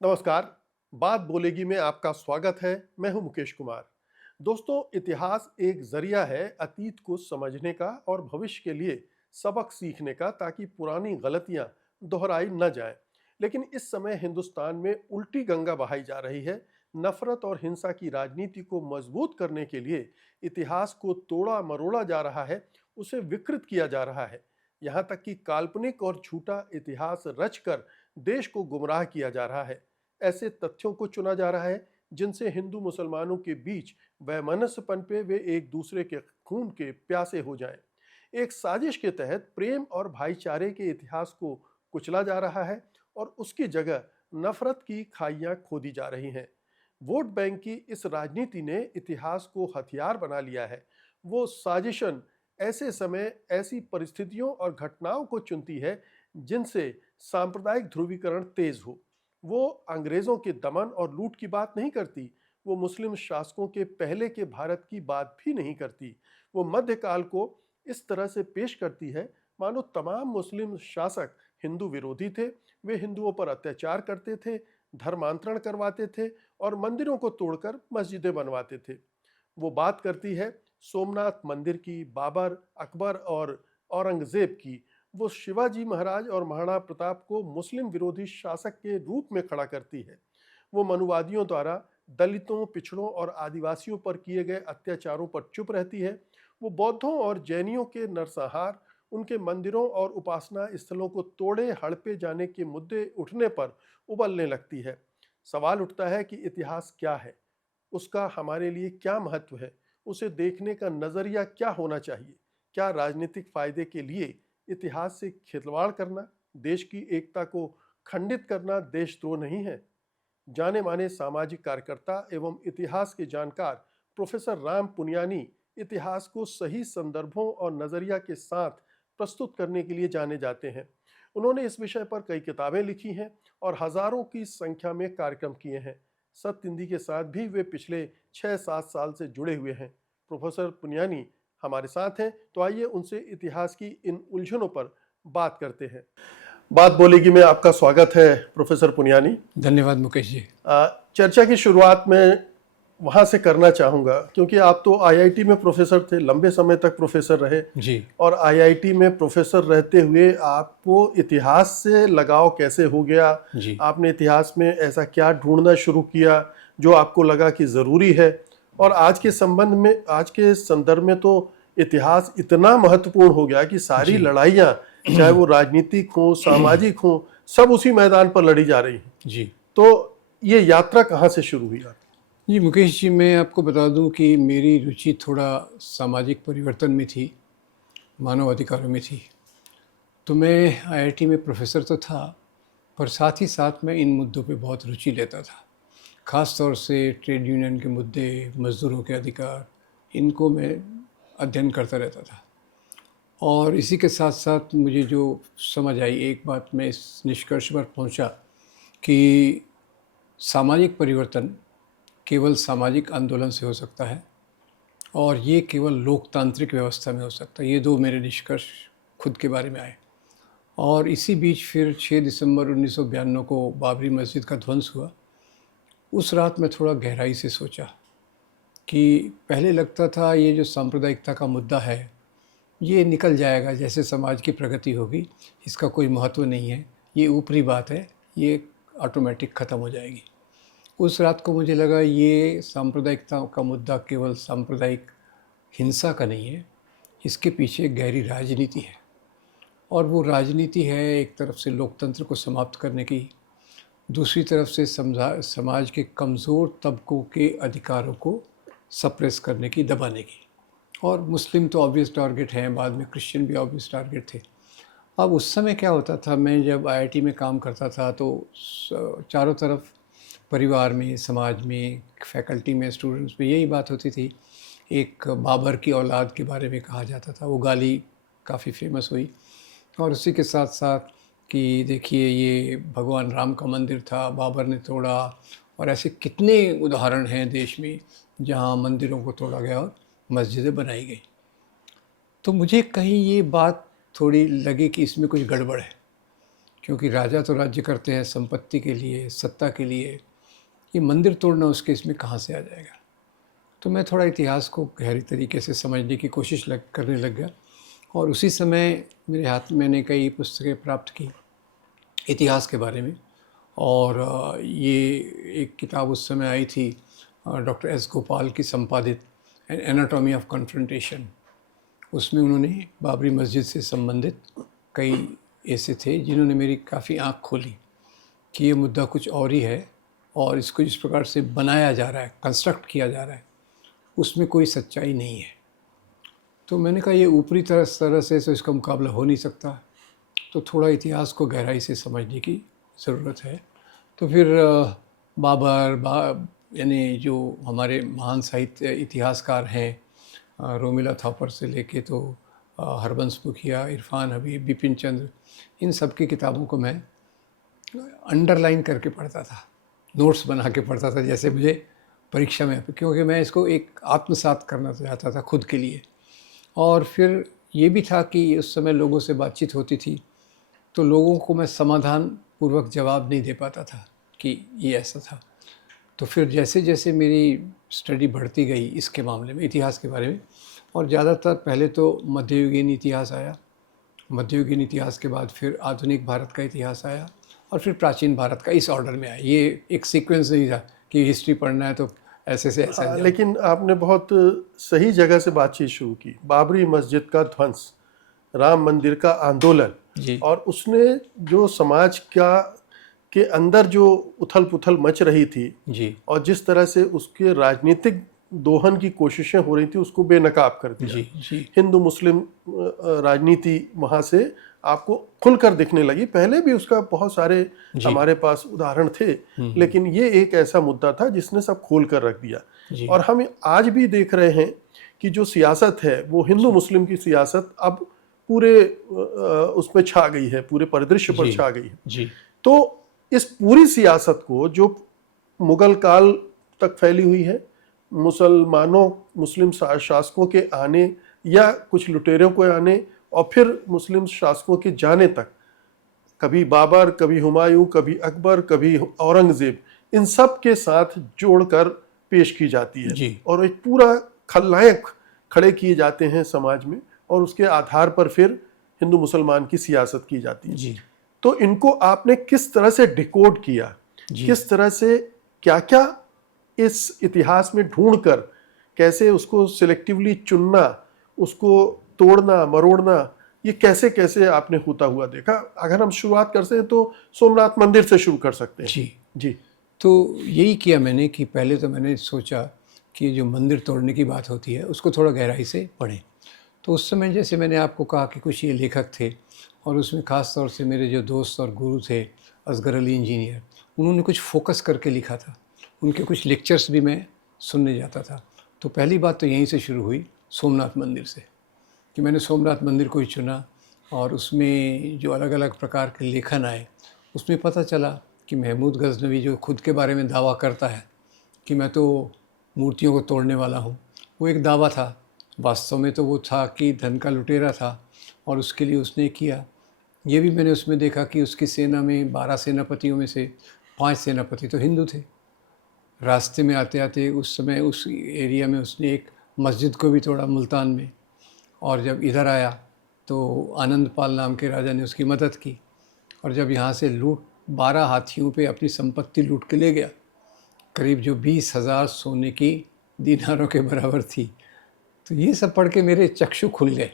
नमस्कार। बात बोलेगी में आपका स्वागत है। मैं हूं मुकेश कुमार। दोस्तों, इतिहास एक जरिया है अतीत को समझने का और भविष्य के लिए सबक सीखने का, ताकि पुरानी गलतियां दोहराई न जाएं। लेकिन इस समय हिंदुस्तान में उल्टी गंगा बहाई जा रही है। नफरत और हिंसा की राजनीति को मजबूत करने के लिए इतिहास को तोड़ा मरोड़ा जा रहा है, उसे विकृत किया जा रहा है। यहाँ तक कि काल्पनिक और झूठा इतिहास रचकर देश को गुमराह किया जा रहा है। ऐसे तथ्यों को चुना जा रहा है जिनसे हिंदू मुसलमानों के बीच वैमनस्य पनपे, वे एक दूसरे के खून के प्यासे हो जाएं। एक साजिश के तहत प्रेम और भाईचारे के इतिहास को कुचला जा रहा है और उसकी जगह नफरत की खाइयां खोदी जा रही हैं। वोट बैंक की इस राजनीति ने इतिहास को हथियार बना लिया है। वो साजिशन ऐसे समय ऐसी परिस्थितियों और घटनाओं को चुनती है जिनसे सांप्रदायिक ध्रुवीकरण तेज हो। वो अंग्रेजों के दमन और लूट की बात नहीं करती। वो मुस्लिम शासकों के पहले के भारत की बात भी नहीं करती। वो मध्यकाल को इस तरह से पेश करती है मानो तमाम मुस्लिम शासक हिंदू विरोधी थे। वे हिंदुओं पर अत्याचार करते थे, धर्मांतरण करवाते थे और मंदिरों को तोड़कर मस्जिदें बनवाते थे। वो बात करती है सोमनाथ मंदिर की, बाबर, अकबर और औरंगजेब की। वो शिवाजी महाराज और महाराणा प्रताप को मुस्लिम विरोधी शासक के रूप में खड़ा करती है। वो मनुवादियों द्वारा दलितों, पिछड़ों और आदिवासियों पर किए गए अत्याचारों पर चुप रहती है। वो बौद्धों और जैनियों के नरसंहार, उनके मंदिरों और उपासना स्थलों को तोड़े हड़पे जाने के मुद्दे उठने पर उबलने लगती है। सवाल उठता है कि इतिहास क्या है, उसका हमारे लिए क्या महत्व है, उसे देखने का नजरिया क्या होना चाहिए। क्या राजनीतिक फायदे के लिए इतिहास से खिलवाड़ करना, देश की एकता को खंडित करना देशद्रोह नहीं है? जाने माने सामाजिक कार्यकर्ता एवं इतिहास के जानकार प्रोफेसर राम पुनियानी इतिहास को सही संदर्भों और नजरिया के साथ प्रस्तुत करने के लिए जाने जाते हैं। उन्होंने इस विषय पर कई किताबें लिखी हैं और हजारों की संख्या में कार्यक्रम किए हैं। सत्य हिंदी के साथ भी वे पिछले 6-7 साल से जुड़े हुए हैं। प्रोफेसर पुनियानी हमारे साथ हैं, तो आइए उनसे इतिहास की इन उलझनों पर बात करते हैं। बात बोलेगी में आपका स्वागत है प्रोफेसर पुनियानी। धन्यवाद मुकेश जी। चर्चा की शुरुआत में वहाँ से करना चाहूँगा, क्योंकि आप तो आईआईटी में प्रोफेसर थे, लंबे समय तक प्रोफेसर रहे जी। और आईआईटी में प्रोफेसर रहते हुए आपको इतिहास से लगाव कैसे हो गया? जी। आपने इतिहास में ऐसा क्या ढूंढना शुरू किया जो आपको लगा कि ज़रूरी है? और आज के संबंध में, आज के संदर्भ में तो इतिहास इतना महत्वपूर्ण हो गया कि सारी जी। लड़ाइयाँ, चाहे वो राजनीतिक हो, सामाजिक हो, सब उसी मैदान पर लड़ी जा रही हैं। जी। तो ये यात्रा कहाँ से शुरू हुई आपकी? जी मुकेश जी, मैं आपको बता दूं कि मेरी रुचि थोड़ा सामाजिक परिवर्तन में थी, मानव अधिकारों में थी। तो मैं आईआईटी में प्रोफेसर तो था, पर साथ ही साथ मैं इन मुद्दों पे बहुत रुचि लेता था। ख़ास तौर से ट्रेड यूनियन के मुद्दे, मज़दूरों के अधिकार, इनको मैं अध्ययन करता रहता था। और इसी के साथ साथ मुझे जो समझ आई, एक बात मैं इस निष्कर्ष पर पहुंचा कि सामाजिक परिवर्तन केवल सामाजिक आंदोलन से हो सकता है और ये केवल लोकतांत्रिक व्यवस्था में हो सकता है। ये दो मेरे निष्कर्ष खुद के बारे में आए। और इसी बीच फिर 6 दिसंबर 1992 को बाबरी मस्जिद का ध्वंस हुआ। उस रात मैं थोड़ा गहराई से सोचा कि पहले लगता था ये जो सांप्रदायिकता का मुद्दा है ये निकल जाएगा, जैसे समाज की प्रगति होगी, इसका कोई महत्व नहीं है, ये ऊपरी बात है, ये ऑटोमेटिक ख़त्म हो जाएगी। उस रात को मुझे लगा ये सांप्रदायिकता का मुद्दा केवल सांप्रदायिक हिंसा का नहीं है, इसके पीछे गहरी राजनीति है। और वो राजनीति है एक तरफ से लोकतंत्र को समाप्त करने की, दूसरी तरफ से समाज के कमज़ोर तबकों के अधिकारों को सप्रेस करने की, दबाने की। और मुस्लिम तो ऑब्वियस टारगेट हैं, बाद में क्रिश्चियन भी ऑब्वियस टारगेट थे। अब उस समय क्या होता था, मैं जब आईआईटी में काम करता था तो चारों तरफ परिवार में, समाज में, फैकल्टी में, स्टूडेंट्स में यही बात होती थी। एक बाबर की औलाद के बारे में कहा जाता था, वो गाली काफ़ी फेमस हुई। और उसी के साथ साथ कि देखिए ये भगवान राम का मंदिर था, बाबर ने तोड़ा। और ऐसे कितने उदाहरण हैं देश में जहाँ मंदिरों को तोड़ा गया और मस्जिदें बनाई गई। तो मुझे कहीं ये बात थोड़ी लगी कि इसमें कुछ गड़बड़ है, क्योंकि राजा तो राज्य करते हैं संपत्ति के लिए, सत्ता के लिए, ये मंदिर तोड़ना उस केस में कहाँ से आ जाएगा। तो मैं थोड़ा इतिहास को गहरी तरीके से समझने की कोशिश करने लग गया, और उसी समय मेरे हाथ में मैंने कई पुस्तकें प्राप्त की इतिहास के बारे में। और ये एक किताब उस समय आई थी डॉक्टर एस गोपाल की संपादित एनाटॉमी ऑफ कन्फ्रंटेशन। उसमें उन्होंने बाबरी मस्जिद से संबंधित कई ऐसे थे जिन्होंने मेरी काफ़ी आँख खोली कि ये मुद्दा कुछ और ही है, और इसको जिस प्रकार से बनाया जा रहा है, कंस्ट्रक्ट किया जा रहा है, उसमें कोई सच्चाई नहीं है। तो मैंने कहा ये ऊपरी तरह से तो इसका मुकाबला हो नहीं सकता, तो थोड़ा इतिहास को गहराई से समझने की ज़रूरत है। तो फिर बाबर यानी जो हमारे महान साहित्य इतिहासकार हैं, रोमिला थॉपर से लेके तो हरबंस मुखिया, इरफान हबीब, बिपिन चंद्र, इन सब की किताबों को मैं अंडरलाइन करके पढ़ता था, नोट्स बना के पढ़ता था, जैसे मुझे परीक्षा में, क्योंकि मैं इसको एक आत्मसात करना चाहता था खुद के लिए। और फिर ये भी था कि उस समय लोगों से बातचीत होती थी तो लोगों को मैं समाधान पूर्वक जवाब नहीं दे पाता था कि ये ऐसा था। तो फिर जैसे जैसे मेरी स्टडी बढ़ती गई इसके मामले में, इतिहास के बारे में, और ज़्यादातर पहले तो मध्ययुगीन इतिहास आया, मध्ययुगीन इतिहास के बाद फिर आधुनिक भारत का इतिहास आया, और फिर प्राचीन भारत का, इस ऑर्डर में आया। ये एक सीक्वेंस नहीं था कि हिस्ट्री पढ़ना है तो ऐसे से ऐसा। लेकिन आपने बहुत सही जगह से बातचीत शुरू की। बाबरी मस्जिद का ध्वंस, राम मंदिर का आंदोलन, और उसने जो समाज के अंदर जो उथल पुथल मच रही थी जी, और जिस तरह से उसके राजनीतिक दोहन की कोशिशें हो रही थी, उसको बेनकाब कर दिया। जी, हिंदू मुस्लिम राजनीति वहाँ से आपको खुलकर दिखने लगी। पहले भी उसका बहुत सारे हमारे पास उदाहरण थे, लेकिन ये एक ऐसा मुद्दा था जिसने सब खोल कर रख दिया। और हम आज भी देख रहे हैं कि जो सियासत है वो हिंदू मुस्लिम की सियासत अब पूरे उसमें छा गई है, पूरे परिदृश्य पर छा गई है। तो इस पूरी सियासत को जो मुगल काल तक फैली हुई है, मुस्लिम शासकों के आने या कुछ लुटेरों को आने और फिर मुस्लिम शासकों के जाने तक, कभी बाबर, कभी हुमायूं, कभी अकबर, कभी औरंगजेब, इन सब के साथ जोड़कर पेश की जाती है और एक पूरा खलनायक खड़े किए जाते हैं समाज में, और उसके आधार पर फिर हिंदू मुसलमान की सियासत की जाती है। तो इनको आपने किस तरह से डिकोड किया, किस तरह से क्या क्या इस इतिहास में ढूंढकर कैसे उसको सिलेक्टिवली चुनना, उसको तोड़ना मरोड़ना, ये कैसे कैसे आपने होता हुआ देखा? अगर हम शुरुआत करते हैं तो सोमनाथ मंदिर से शुरू कर सकते हैं। जी। तो यही किया मैंने कि पहले तो मैंने सोचा कि जो मंदिर तोड़ने की बात होती है उसको थोड़ा गहराई से पढ़ें। तो उस समय जैसे मैंने आपको कहा कि कुछ ये लेखक थे, और उसमें ख़ास तौर से मेरे जो दोस्त और गुरु थे असगर अली इंजीनियर, उन्होंने कुछ फोकस करके लिखा था। उनके कुछ लेक्चर्स भी मैं सुनने जाता था। तो पहली बात तो यहीं से शुरू हुई, सोमनाथ मंदिर से, कि मैंने सोमनाथ मंदिर को ही चुना। और उसमें जो अलग अलग प्रकार के लेखन आए, उसमें पता चला कि महमूद गज़नवी जो खुद के बारे में दावा करता है कि मैं तो मूर्तियों को तोड़ने वाला हूँ, वो एक दावा था। वास्तव में तो वो था कि धन का लुटेरा था और उसके लिए उसने किया। ये भी मैंने उसमें देखा कि उसकी सेना में 12 सेनापतियों में से 5 सेनापति तो हिंदू थे। रास्ते में आते आते उस समय उस एरिया में उसने एक मस्जिद को भी तोड़ा मुल्तान में, और जब इधर आया तो आनंदपाल नाम के राजा ने उसकी मदद की, और जब यहाँ से 12 हाथियों पे अपनी संपत्ति लूट के ले गया, करीब जो 20,000 सोने की दीनारों के बराबर थी। तो ये सब पढ़ के मेरे चक्षु खुल गए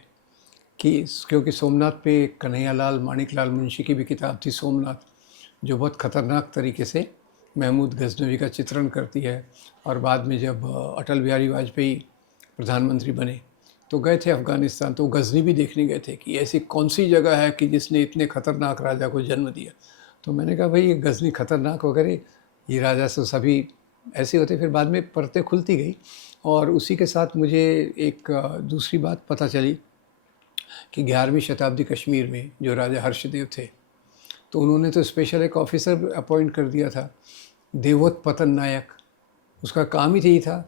कि क्योंकि सोमनाथ पे कन्हैयालाल माणिकलाल मुंशी की भी किताब थी सोमनाथ, जो बहुत ख़तरनाक तरीके से महमूद गज़नवी का चित्रण करती है। और बाद में जब अटल बिहारी वाजपेयी प्रधानमंत्री बने तो गए थे अफ़गानिस्तान, तो गज़नी भी देखने गए थे कि ऐसी कौन सी जगह है कि जिसने इतने ख़तरनाक राजा को जन्म दिया। तो मैंने कहा भाई ये गज़नी ख़तरनाक वगैरह, ये राजा से सभी ऐसे होते। फिर बाद में परतें खुलती गई, और उसी के साथ मुझे एक दूसरी बात पता चली कि 11वीं शताब्दी कश्मीर में जो राजा हर्षदेव थे, तो उन्होंने तो स्पेशल एक ऑफिसर अपॉइंट कर दिया था, देवोत पतन नायक। उसका काम ही यही था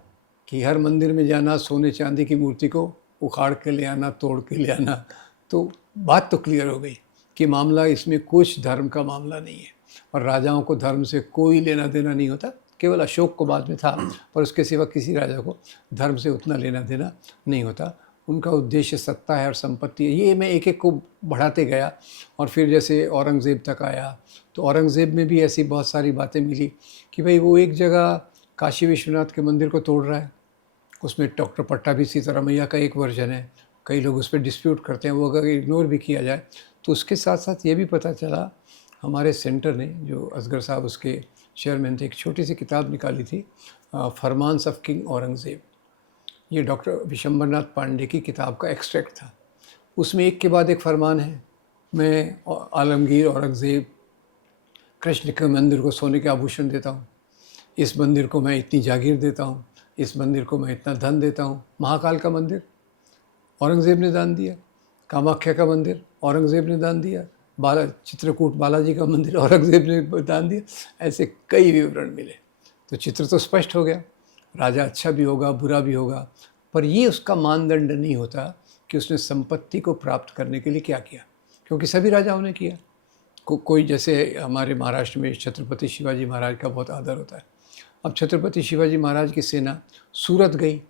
कि हर मंदिर में जाना, सोने चांदी की मूर्ति को उखाड़ के ले आना, तोड़ के ले आना। तो बात तो क्लियर हो गई कि मामला इसमें कुछ धर्म का मामला नहीं है और राजाओं को धर्म से कोई लेना देना नहीं होता। केवल अशोक को बाद में था, पर उसके सिवा किसी राजा को धर्म से उतना लेना देना नहीं होता। उनका उद्देश्य सत्ता है और संपत्ति है। ये मैं एक एक को बढ़ाते गया और फिर जैसे औरंगज़ेब तक आया तो औरंगज़ेब में भी ऐसी बहुत सारी बातें मिली कि भाई वो एक जगह काशी विश्वनाथ के मंदिर को तोड़ रहा है, उसमें डॉक्टर पट्टाभी सीतारामैया का एक वर्जन है, कई लोग उस पर डिस्प्यूट करते हैं, वो अगर इग्नोर भी किया जाए तो उसके साथ साथ ये भी पता चला, हमारे सेंटर ने, जो असगर साहब उसके चेयरमैन थे, एक छोटी सी किताब निकाली थी, फरमान्स ऑफ किंग औरंगज़ेब। ये डॉक्टर विशंबरनाथ पांडे की किताब का एक्सट्रैक्ट था। उसमें एक के बाद एक फरमान है। मैं आलमगीर औरंगज़ेब कृष्ण के मंदिर को सोने के आभूषण देता हूँ, इस मंदिर को मैं इतनी जागीर देता हूँ, इस मंदिर को मैं इतना धन देता हूँ। महाकाल का मंदिर औरंगज़ेब ने दान दिया, कामाख्या का मंदिर औरंगज़ेब ने दान दिया, चित्रकूट बालाजी का मंदिर औरंगज़ेब ने दान दिया। ऐसे कई विवरण मिले। तो चित्र तो स्पष्ट हो गया, राजा अच्छा भी होगा बुरा भी होगा, पर ये उसका मानदंड नहीं होता कि उसने संपत्ति को प्राप्त करने के लिए क्या किया, क्योंकि सभी राजाओं ने किया। कोई, जैसे हमारे महाराष्ट्र में छत्रपति शिवाजी महाराज का बहुत आदर होता है। अब छत्रपति शिवाजी महाराज की सेना सूरत गई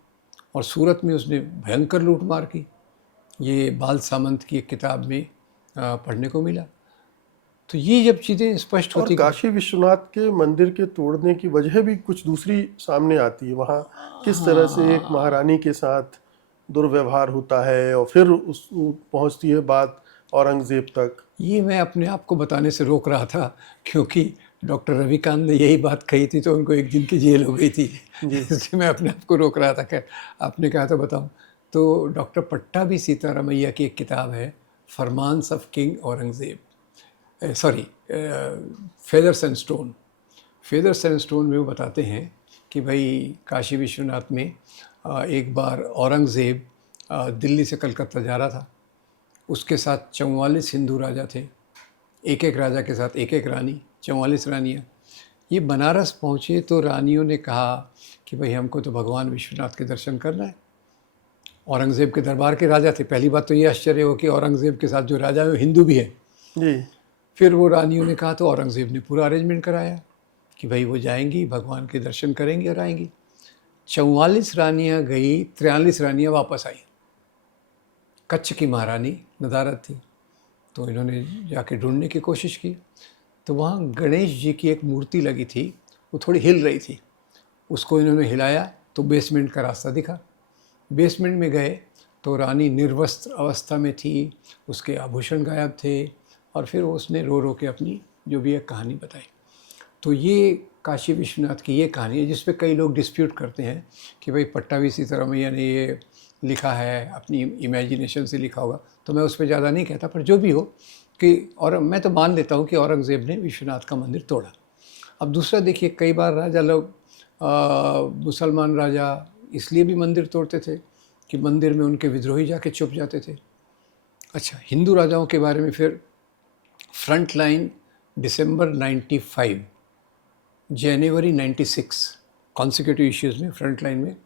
और सूरत में उसने भयंकर लूटमार की। ये बाल सामंत की एक किताब में पढ़ने को मिला। तो ये जब चीज़ें स्पष्ट और होती काशी विश्वनाथ के मंदिर के तोड़ने की वजह भी कुछ दूसरी सामने आती है। वहाँ किस तरह से एक महारानी के साथ दुर्व्यवहार होता है और फिर उस पहुँचती है बात औरंगज़ेब तक। ये मैं अपने आप को बताने से रोक रहा था, क्योंकि डॉक्टर रविकांत ने यही बात कही थी तो उनको एक दिन की जेल हो गई थी इसलिए मैं अपने आप को रोक रहा था। खैर, आपने कहा तो बताऊं। तो डॉक्टर पट्टाभी सीतारामैया की एक किताब है, farmans of king Aurangzeb, sorry, feathers and stone. Feathers and stone में वो बताते हैं कि भाई काशी विश्वनाथ में एक बार औरंगज़ेब दिल्ली से कलकत्ता जा रहा था। उसके साथ 44 हिंदू राजा थे, एक एक राजा के साथ एक एक रानी, 44 रानियाँ। ये बनारस पहुँचे तो रानियों ने कहा कि भाई हमको तो भगवान विश्वनाथ के दर्शन करना है। औरंगज़ेब के दरबार के राजा थे। पहली बात तो ये आश्चर्य हो कि औरंगज़ेब के साथ जो राजा है वो हिंदू भी है। जी। फिर वो रानियों ने कहा तो औरंगज़ेब ने पूरा अरेंजमेंट कराया कि भाई वो जाएंगी, भगवान के दर्शन करेंगी और आएंगी। 44 रानियाँ गई, 43 रानियाँ वापस आई। कच्छ की महारानी नदारद थी, तो इन्होंने जाके ढूंढने की कोशिश की तो वहाँ गणेश जी की एक मूर्ति लगी थी, वो थोड़ी हिल रही थी। उसको इन्होंने हिलाया तो बेसमेंट का रास्ता दिखा। बेसमेंट में गए तो रानी निर्वस्त्र अवस्था में थी, उसके आभूषण गायब थे और फिर उसने रो रो के अपनी जो भी एक कहानी बताई। तो ये काशी विश्वनाथ की ये कहानी है, जिस पे कई लोग डिस्प्यूट करते हैं कि भाई पट्टाभी सीतारामैया ने ये लिखा है, अपनी इमेजिनेशन से लिखा होगा। तो मैं उस पर ज़्यादा नहीं कहता, पर जो भी हो कि, और मैं तो मान लेता हूँ कि औरंगज़ेब ने विश्वनाथ का मंदिर तोड़ा। अब दूसरा देखिए, कई बार राजा लोग, मुसलमान राजा इसलिए भी मंदिर तोड़ते थे कि मंदिर में उनके विद्रोही जाके छुप जाते थे। अच्छा, हिंदू राजाओं के बारे में फिर फ्रंट लाइन दिसंबर 95, जनवरी 96 कॉन्सिक्यूटिव इश्यूज़ में फ्रंट लाइन में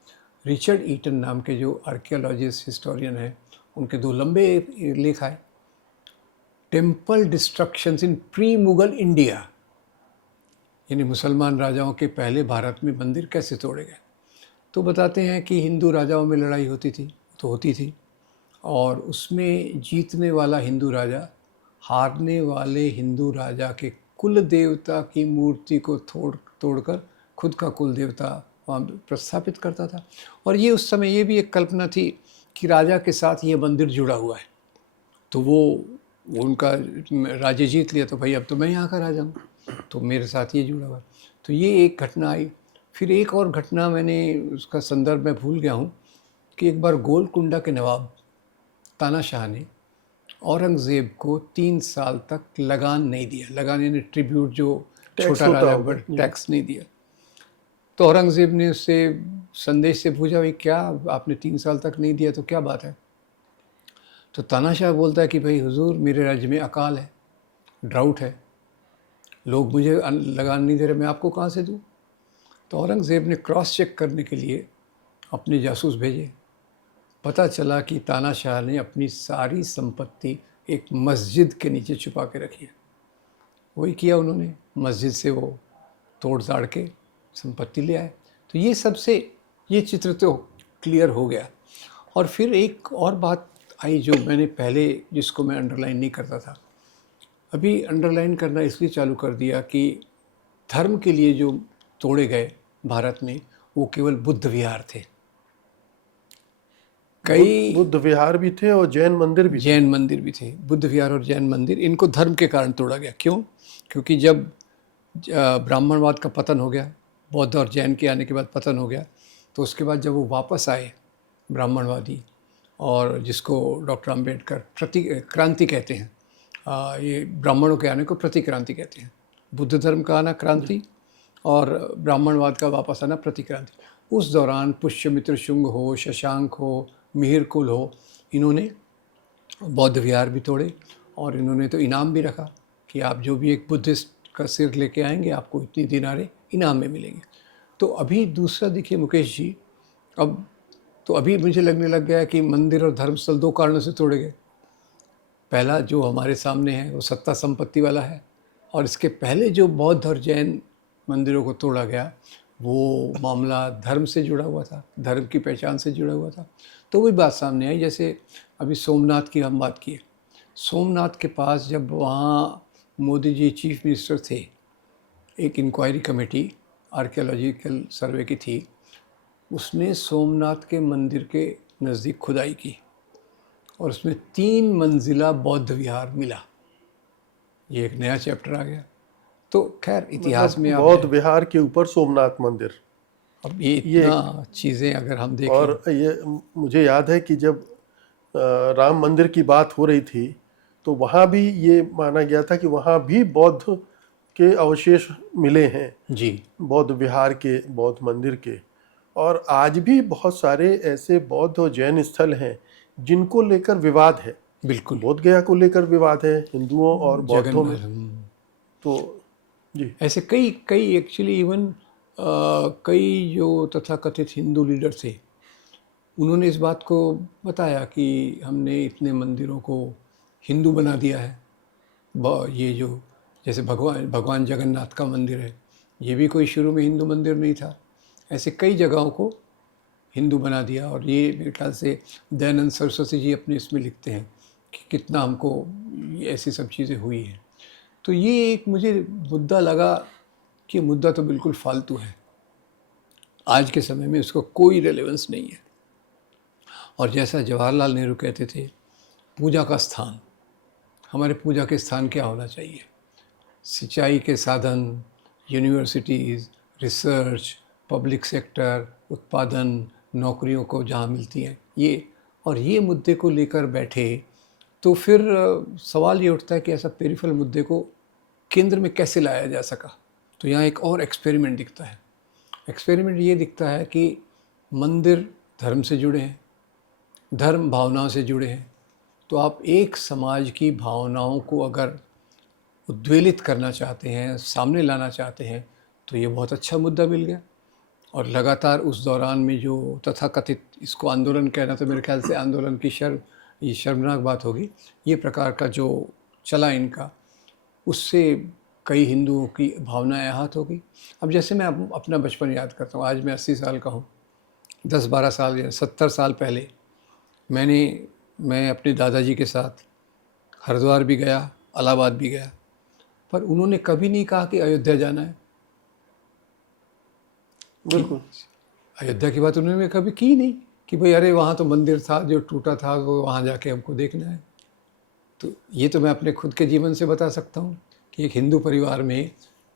रिचर्ड ईटन नाम के जो आर्कियोलॉजिस्ट हिस्टोरियन हैं, उनके 2 लंबे लेख आए। टेम्पल डिस्ट्रक्शंस इन प्री मुगल इंडिया, यानी मुसलमान राजाओं के पहले भारत में मंदिर कैसे तोड़े गए। तो बताते हैं कि हिंदू राजाओं में लड़ाई होती थी, तो होती थी, और उसमें जीतने वाला हिंदू राजा हारने वाले हिंदू राजा के कुल देवता की मूर्ति को तोड़कर खुद का कुल देवता वहाँ प्रस्थापित करता था। और ये उस समय ये भी एक कल्पना थी कि राजा के साथ ये मंदिर जुड़ा हुआ है, तो वो उनका राज्य जीत लिया तो भाई अब तो मैं यहाँ का राजा हूँ, तो मेरे साथ ये जुड़ा हुआ है। तो ये एक घटना आई। फिर एक और घटना, मैंने उसका संदर्भ मैं भूल गया हूँ, कि एक बार गोलकुंडा के नवाब तानाशाह ने औरंगज़ेब को 3 साल तक लगान नहीं दिया। लगान यानी ट्रिब्यूट, जो छोटा राजा पर टैक्स नहीं दिया। तो औरंगज़ेब ने उससे संदेश से पूछा, भाई क्या आपने 3 साल तक नहीं दिया, तो क्या बात है। तो तानाशाह बोलता है कि भाई हुजूर, मेरे राज्य में अकाल है, ड्राउट है, लोग मुझे लगान नहीं दे रहे, मैं आपको कहाँ से दूँ। तो औरंगज़ेब ने क्रॉस चेक करने के लिए अपने जासूस भेजे। पता चला कि तानाशाह ने अपनी सारी संपत्ति एक मस्जिद के नीचे छुपा के रखी है। वही किया उन्होंने, मस्जिद से वो तोड़ ताड़ के संपत्ति ले आए। तो ये सबसे ये चित्र तो क्लियर हो गया। और फिर एक और बात आई जो मैंने पहले, जिसको मैं अंडरलाइन नहीं करता था, अभी अंडरलाइन करना इसलिए चालू कर दिया कि धर्म के लिए जो तोड़े गए भारत में, वो केवल बुद्ध विहार थे। कई बुद्ध विहार भी थे और जैन मंदिर भी थे। जैन मंदिर भी थे। बुद्ध विहार और जैन मंदिर, इनको धर्म के कारण तोड़ा गया। क्यों? क्योंकि जब ब्राह्मणवाद का पतन हो गया, बौद्ध और जैन के आने के बाद पतन हो गया, तो उसके बाद जब वो वापस आए ब्राह्मणवादी, और जिसको डॉक्टर अंबेडकर क्रांति कहते हैं, ये ब्राह्मणों के आने को प्रतिक्रांति कहते हैं। बुद्ध धर्म का आना क्रांति और ब्राह्मणवाद का वापस आना प्रतिक्रांति। उस दौरान पुष्यमित्र शुंग हो, शशांक हो, मिहिर कुल हो, इन्होंने बौद्ध विहार भी तोड़े और इन्होंने तो इनाम भी रखा कि आप जो भी एक बुद्धिस्ट का सिर लेके आएंगे, आपको इतनी दिनारे इनाम में मिलेंगे। तो अभी दूसरा देखिए मुकेश जी, अभी मुझे लगने लग गया कि मंदिर और धर्मस्थल दो कारणों से तोड़े गए। पहला जो हमारे सामने है वो सत्ता संपत्ति वाला है, और इसके पहले जो बौद्ध और जैन मंदिरों को तोड़ा गया वो मामला धर्म से जुड़ा हुआ था, धर्म की पहचान से जुड़ा हुआ था। तो वही बात सामने आई। जैसे अभी सोमनाथ की हम बात किए, सोमनाथ के पास जब वहाँ मोदी जी चीफ मिनिस्टर थे, एक इंक्वायरी कमेटी आर्कियोलॉजिकल सर्वे की थी, उसने सोमनाथ के मंदिर के नज़दीक खुदाई की और उसमें 3 मंजिला बौद्ध विहार मिला। ये एक नया चैप्टर आ गया। तो खैर इतिहास में बौद्ध विहार के ऊपर सोमनाथ मंदिर, अब ये इतना चीज़ें अगर हम देखें, और ये मुझे याद है कि जब राम मंदिर की बात हो रही थी तो वहाँ भी ये माना गया था कि वहाँ भी बौद्ध के अवशेष मिले हैं जी, बौद्ध विहार के, बौद्ध मंदिर के। और आज भी बहुत सारे ऐसे बौद्ध और जैन स्थल हैं जिनको लेकर विवाद है। बिल्कुल, बोध गया को लेकर विवाद है हिंदुओं और बौद्धों में। तो जी, ऐसे कई एक्चुअली इवन कई जो तथाकथित हिंदू लीडर थे, उन्होंने इस बात को बताया कि हमने इतने मंदिरों को हिंदू बना दिया है। ये जो जैसे भगवान जगन्नाथ का मंदिर है, ये भी कोई शुरू में हिंदू मंदिर नहीं था। ऐसे कई जगहों को हिंदू बना दिया। और ये मेरे ख्याल से दयानंद सरस्वती जी अपने इसमें लिखते हैं कि कितना हमको ऐसी सब चीज़ें हुई हैं। तो ये एक मुझे मुद्दा लगा कि मुद्दा तो बिल्कुल फालतू है, आज के समय में उसको कोई रेलेवेंस नहीं है। और जैसा जवाहरलाल नेहरू कहते थे, पूजा का स्थान, हमारे पूजा के स्थान क्या होना चाहिए? सिंचाई के साधन, यूनिवर्सिटीज़, रिसर्च, पब्लिक सेक्टर, उत्पादन, नौकरियों को जहाँ मिलती हैं, ये और ये मुद्दे को लेकर बैठे तो फिर सवाल ये उठता है कि ऐसा पेरिफेरल मुद्दे को केंद्र में कैसे लाया जा सका। तो यहाँ एक और एक्सपेरिमेंट दिखता है। एक्सपेरिमेंट ये दिखता है कि मंदिर धर्म से जुड़े हैं, धर्म भावनाओं से जुड़े हैं। तो आप एक समाज की भावनाओं को अगर उद्वेलित करना चाहते हैं, सामने लाना चाहते हैं, तो ये बहुत अच्छा मुद्दा मिल गया। और लगातार उस दौरान में जो तथाकथित, इसको आंदोलन कहना तो मेरे ख्याल से आंदोलन की ये शर्मनाक बात होगी, ये प्रकार का जो चला इनका, उससे कई हिंदुओं की भावनाएं आहत हो गई। अब जैसे मैं अपना बचपन याद करता हूँ, आज मैं 80 साल का हूँ, 10-12 साल या 70 साल पहले मैं अपने दादाजी के साथ हरिद्वार भी गया, इलाहाबाद भी गया, पर उन्होंने कभी नहीं कहा कि अयोध्या जाना है। बिल्कुल, अयोध्या की बात उन्होंने कभी की नहीं कि भाई अरे वहाँ तो मंदिर था जो टूटा था, वो वहाँ जाके हमको देखना है। तो ये तो मैं अपने खुद के जीवन से बता सकता हूँ कि एक हिंदू परिवार में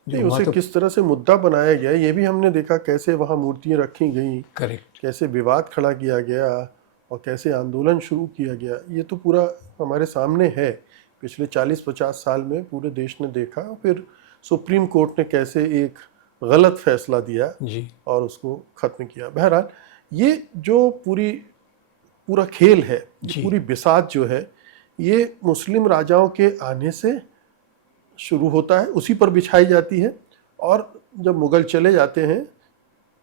जो उसे किस तरह से मुद्दा बनाया गया, ये भी हमने देखा, कैसे वहाँ मूर्तियाँ रखी गई, करेक्ट, कैसे विवाद खड़ा किया गया और कैसे आंदोलन शुरू किया गया। ये तो पूरा हमारे सामने है। पिछले 40-50 साल में पूरे देश ने देखा। फिर सुप्रीम कोर्ट ने कैसे एक गलत फैसला दिया जी, और उसको ख़त्म किया। बहरहाल ये जो पूरा खेल है, पूरी बिसात जो है, ये मुस्लिम राजाओं के आने से शुरू होता है, उसी पर बिछाई जाती है। और जब मुग़ल चले जाते हैं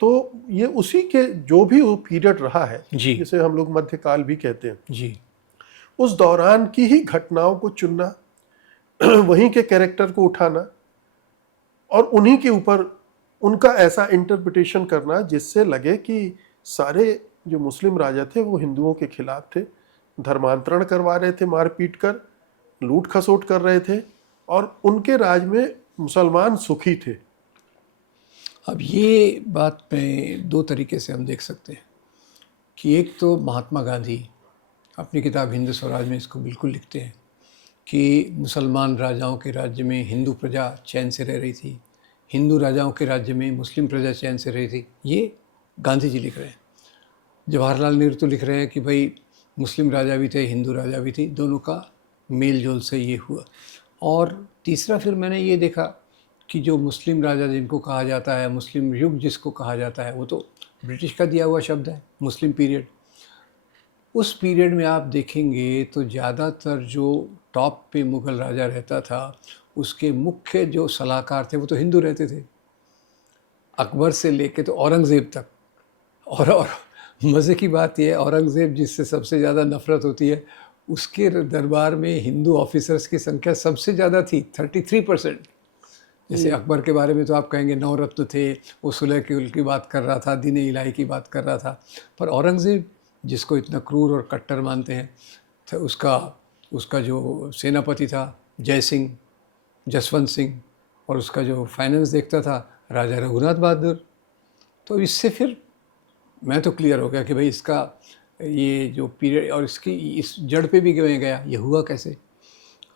तो ये उसी के जो भी वो पीरियड रहा है, जी, जिसे हम लोग मध्यकाल भी कहते हैं, जी, उस दौरान की ही घटनाओं को चुनना, वहीं के कैरेक्टर को उठाना और उन्हीं के ऊपर उनका ऐसा इंटरप्रिटेशन करना जिससे लगे कि सारे जो मुस्लिम राजा थे वो हिंदुओं के खिलाफ थे, धर्मांतरण करवा रहे थे, मार पीट कर लूट खसोट कर रहे थे, और उनके राज में मुसलमान सुखी थे। अब ये बात में दो तरीके से हम देख सकते हैं कि एक तो महात्मा गांधी अपनी किताब हिंदू स्वराज में इसको बिल्कुल लिखते हैं कि मुसलमान राजाओं के राज्य में हिंदू प्रजा चैन से रह रही थी, हिंदू राजाओं के राज्य में मुस्लिम प्रजा चैन से रही थी। ये गांधी जी लिख रहे हैं। जवाहरलाल नेहरू तो लिख रहे हैं कि भाई मुस्लिम राजा भी थे, हिंदू राजा भी थी, दोनों का मेल जोल से ये हुआ। और तीसरा फिर मैंने ये देखा कि जो मुस्लिम राजा जिनको कहा जाता है, मुस्लिम युग जिसको कहा जाता है, वो तो ब्रिटिश का दिया हुआ शब्द है, मुस्लिम पीरियड। उस पीरियड में आप देखेंगे तो ज़्यादातर जो टॉप पे मुग़ल राजा रहता था उसके मुख्य जो सलाहकार थे वो तो हिंदू रहते थे, अकबर से लेके तो औरंगज़ेब तक। और मज़े की बात यह है, औरंगज़ेब जिससे सबसे ज़्यादा नफ़रत होती है, उसके दरबार में हिंदू ऑफिसर्स की संख्या सबसे ज़्यादा थी, 33%। जैसे अकबर के बारे में तो आप कहेंगे नवरत्न थे, वो सुलह की बात कर रहा था, दीन इलाही की बात कर रहा था, पर औरंगज़ेब जिसको इतना क्रूर और कट्टर मानते हैं, तो उसका जो सेनापति था जय सिंह, जसवंत सिंह, और उसका जो फाइनेंस देखता था राजा रघुनाथ बहादुर। तो इससे फिर मैं तो क्लियर हो गया कि भाई इसका ये जो पीरियड और इसकी इस जड़ पे भी गया, ये हुआ कैसे।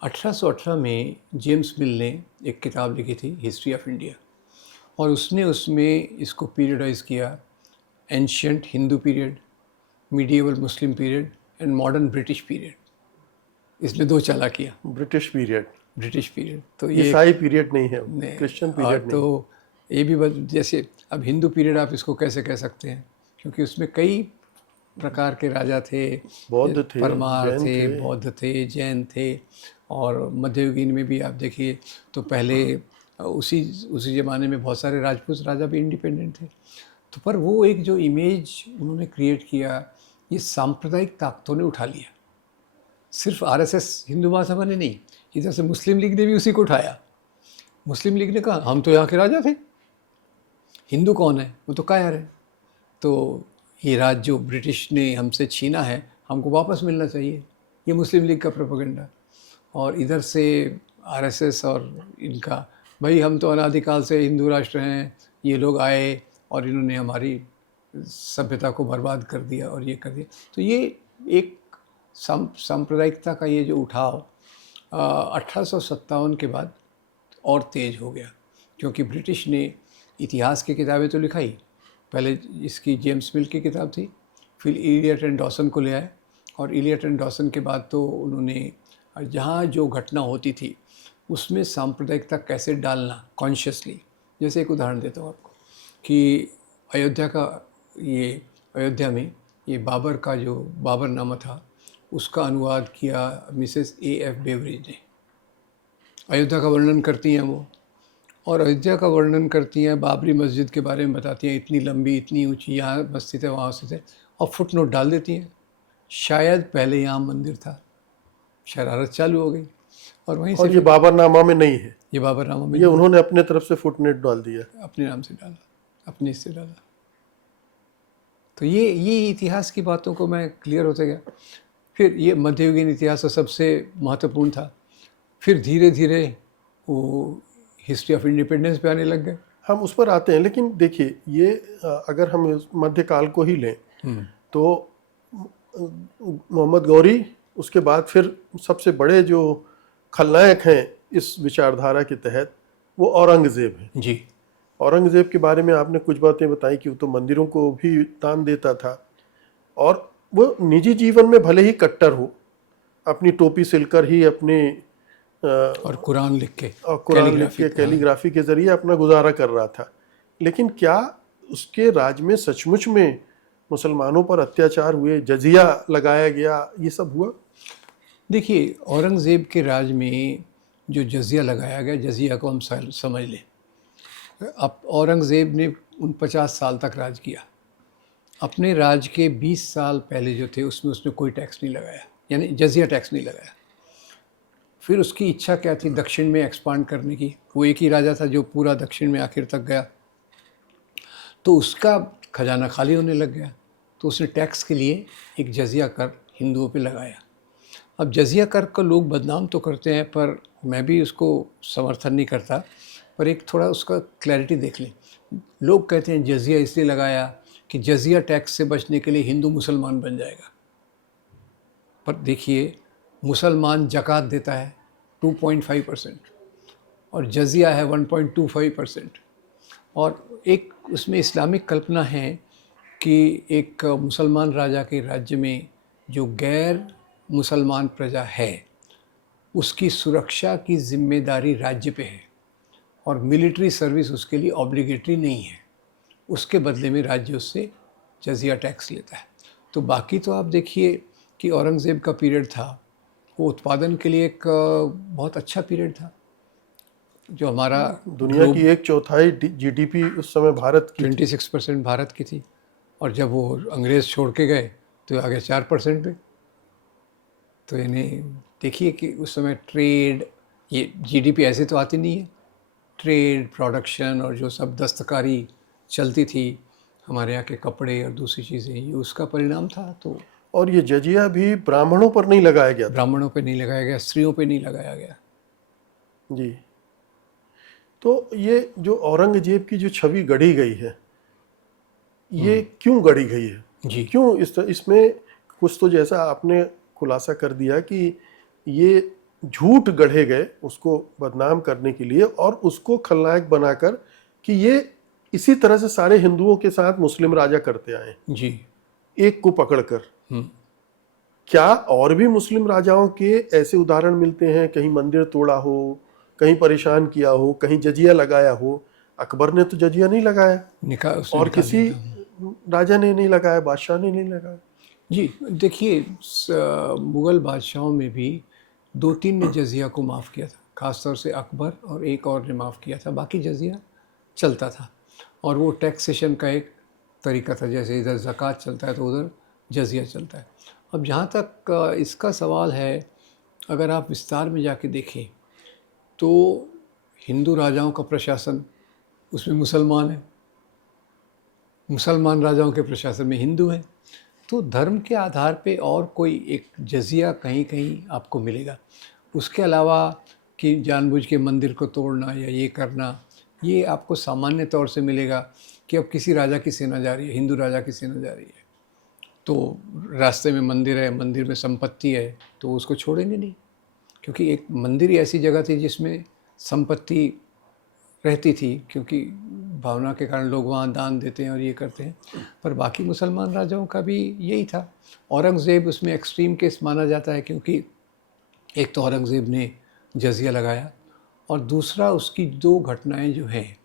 1818 में जेम्स मिल ने एक किताब लिखी थी हिस्ट्री ऑफ इंडिया, और उसने उसमें इसको पीरियडाइज किया, ancient Hindu period, medieval Muslim period and modern British period. इसमें दो चालाकियाँ। ब्रिटिश पीरियड तो ये ईसाई पीरियड नहीं है, क्रिश्चियन पीरियड नहीं। तो ये भी जैसे अब हिंदू पीरियड आप इसको कैसे कह सकते हैं, क्योंकि उसमें कई प्रकार के राजा थे, बौद्ध थे, परमार जैन थे, थे, बौद्ध थे, जैन थे, और मध्ययुगीन में भी आप देखिए तो पहले उसी ज़माने में बहुत सारे राजपूत राजा भी इंडिपेंडेंट थे। तो पर वो एक जो इमेज उन्होंने क्रिएट किया, ये सांप्रदायिक ताकतों ने उठा लिया। सिर्फ आरएसएस हिंदू महासभा ने नहीं, इधर से मुस्लिम लीग ने भी उसी को उठाया। मुस्लिम लीग ने कहा हम तो यहाँ के राजा थे, हिंदू कौन है, वो तो कायर है, तो ये राज जो ब्रिटिश ने हमसे छीना है हमको वापस मिलना चाहिए। ये मुस्लिम लीग का प्रोपेगेंडा। और इधर से आरएसएस और इनका भाई हम तो अनादिकाल से हिंदू राष्ट्र हैं, ये लोग आए और इन्होंने हमारी सभ्यता को बर्बाद कर दिया और ये कर दिया। तो ये एक सांप्रदायिकता का ये जो उठाव 1857 के बाद और तेज़ हो गया, क्योंकि ब्रिटिश ने इतिहास की किताबें तो लिखाई, पहले इसकी जेम्स मिल की किताब थी, फिर इलियट एंड डॉसन को ले आए, और इलियट एंड डॉसन के बाद तो उन्होंने जहाँ जो घटना होती थी उसमें सांप्रदायिकता कैसे डालना कॉन्शियसली। जैसे एक उदाहरण देता हूँ आपको कि अयोध्या में ये बाबर का जो बाबरनामा था उसका अनुवाद किया मिसेस A.F. बेवरेज ने। अयोध्या का वर्णन करती हैं वो, और अयोध्या का वर्णन करती हैं, बाबरी मस्जिद के बारे में बताती हैं, इतनी लंबी इतनी ऊंची, यहाँ मस्जिद है वहाँ स्थित है, और फुटनोट डाल देती हैं शायद पहले यहाँ मंदिर था। शरारत चालू हो गई, और वहीं और से ये बाबरनामा में नहीं है, ये बाबरनामा में ये उन्होंने अपने तरफ से फुटनोट डाल दिया, अपने नाम से डाला, अपने इससे डाला। तो ये इतिहास की बातों को मैं क्लियर होते गया। फिर ये मध्ययुगीन इतिहास तो सबसे महत्वपूर्ण था। फिर धीरे धीरे वो हिस्ट्री ऑफ इंडिपेंडेंस पे आने लग गए। हम उस पर आते हैं, लेकिन देखिए ये अगर हम मध्यकाल को ही लें तो मोहम्मद गौरी, उसके बाद फिर सबसे बड़े जो खलनायक हैं इस विचारधारा के तहत वो औरंगज़ेब हैं जी। औरंगज़ेब के बारे में आपने कुछ बातें बताई कि वो तो मंदिरों को भी दान देता था, और वो निजी जीवन में भले ही कट्टर हो, अपनी टोपी सिलकर ही अपने और कुरान लिख के कैलीग्राफी के जरिए अपना गुजारा कर रहा था। लेकिन क्या उसके राज में सचमुच में मुसलमानों पर अत्याचार हुए, जजिया लगाया गया, ये सब हुआ? देखिए औरंगज़ेब के राज में जो जजिया लगाया गया, जजिया को हम समझ लें, अब औरंगज़ेब ने 50 साल तक राज किया। अपने राज के 20 साल पहले जो थे उसमें उसने कोई टैक्स नहीं लगाया। यानी जजिया टैक्स नहीं लगाया। फिर उसकी इच्छा क्या थी, दक्षिण में एक्सपांड करने की। वो एक ही राजा था जो पूरा दक्षिण में आखिर तक गया, तो उसका खजाना खाली होने लग गया। तो उसने टैक्स के लिए एक जजिया कर हिंदुओं पे लगाया। अब जजिया कर को लोग बदनाम तो करते हैं, पर मैं भी उसको समर्थन नहीं करता, पर एक थोड़ा उसका क्लैरिटी देख लें। लोग कहते हैं जजिया इसलिए लगाया कि जजिया टैक्स से बचने के लिए हिंदू मुसलमान बन जाएगा। पर देखिए, मुसलमान जक़ात देता है 2.5% और जजिया है 1.25%। और एक उसमें इस्लामिक कल्पना है कि एक मुसलमान राजा के राज्य में जो गैर मुसलमान प्रजा है उसकी सुरक्षा की जिम्मेदारी राज्य पे है और मिलिट्री सर्विस उसके लिए ऑब्लिगेटरी नहीं है। उसके बदले में राज्य उससे जजिया टैक्स लेता है। तो बाकी तो आप देखिए कि औरंगज़ेब का पीरियड था, वो उत्पादन के लिए एक बहुत अच्छा पीरियड था। जो हमारा दुनिया की 1/4 जीडीपी उस समय भारत की 26% भारत की थी, और जब वो अंग्रेज़ छोड़ के गए तो आ गया 4% पे। तो यानी देखिए कि उस समय ट्रेड, ये जीडीपी ऐसे तो आती नहीं है, ट्रेड, प्रोडक्शन और जो सब दस्तकारी चलती थी, हमारे यहाँ के कपड़े और दूसरी चीज़ें, ये उसका परिणाम था। तो और ये जजिया भी ब्राह्मणों पर नहीं लगाया गया था। ब्राह्मणों पे नहीं लगाया गया, स्त्रियों पे नहीं लगाया गया। जी। तो ये जो औरंगजेब की जो छवि गढ़ी गई है, ये क्यों गढ़ी गई है? जी क्यों इसमें कुछ तो जैसा आपने खुलासा कर दिया कि ये झूठ गढ़े गए उसको बदनाम करने के लिए और उसको खलनायक बनाकर कि ये इसी तरह से सारे हिंदुओं के साथ मुस्लिम राजा करते आए, जी। एक को पकड़कर। क्या और भी मुस्लिम राजाओं के ऐसे उदाहरण मिलते हैं? कहीं मंदिर तोड़ा हो, कहीं परेशान किया हो, कहीं जजिया लगाया हो? अकबर ने तो जजिया नहीं लगाया उसने और निकाल किसी दिया था। राजा ने नहीं लगाया, बादशाह ने नहीं लगाया। जी देखिए, मुग़ल बादशाहों में भी 2-3 ने जजिया को माफ़ किया था, ख़ासतौर से अकबर और एक और ने माफ़ किया था, बाकी जजिया चलता था। और वो टैक्सेशन का एक तरीका था, जैसे इधर ज़कात चलता है तो उधर जजिया चलता है। अब जहाँ तक इसका सवाल है, अगर आप विस्तार में जाके देखें तो हिंदू राजाओं का प्रशासन, उसमें मुसलमान है, मुसलमान राजाओं के प्रशासन में हिंदू हैं। तो धर्म के आधार पे और कोई एक जजिया कहीं कहीं आपको मिलेगा। उसके अलावा कि जानबूझ के मंदिर को तोड़ना या ये करना, ये आपको सामान्य तौर से मिलेगा कि अब किसी राजा की सेना जा रही है, हिंदू राजा की सेना जा रही है, तो रास्ते में मंदिर है, मंदिर में संपत्ति है, तो उसको छोड़ेंगे नहीं, क्योंकि एक मंदिर ही ऐसी जगह थी जिसमें संपत्ति रहती थी, क्योंकि भावना के कारण लोग वहाँ दान देते हैं और ये करते हैं। पर बाकी मुसलमान राजाओं का भी यही था। औरंगज़ेब उसमें एक्सट्रीम केस माना जाता है, क्योंकि एक तो औरंगज़ेब ने जजिया लगाया और दूसरा उसकी 2 घटनाएं जो हैं,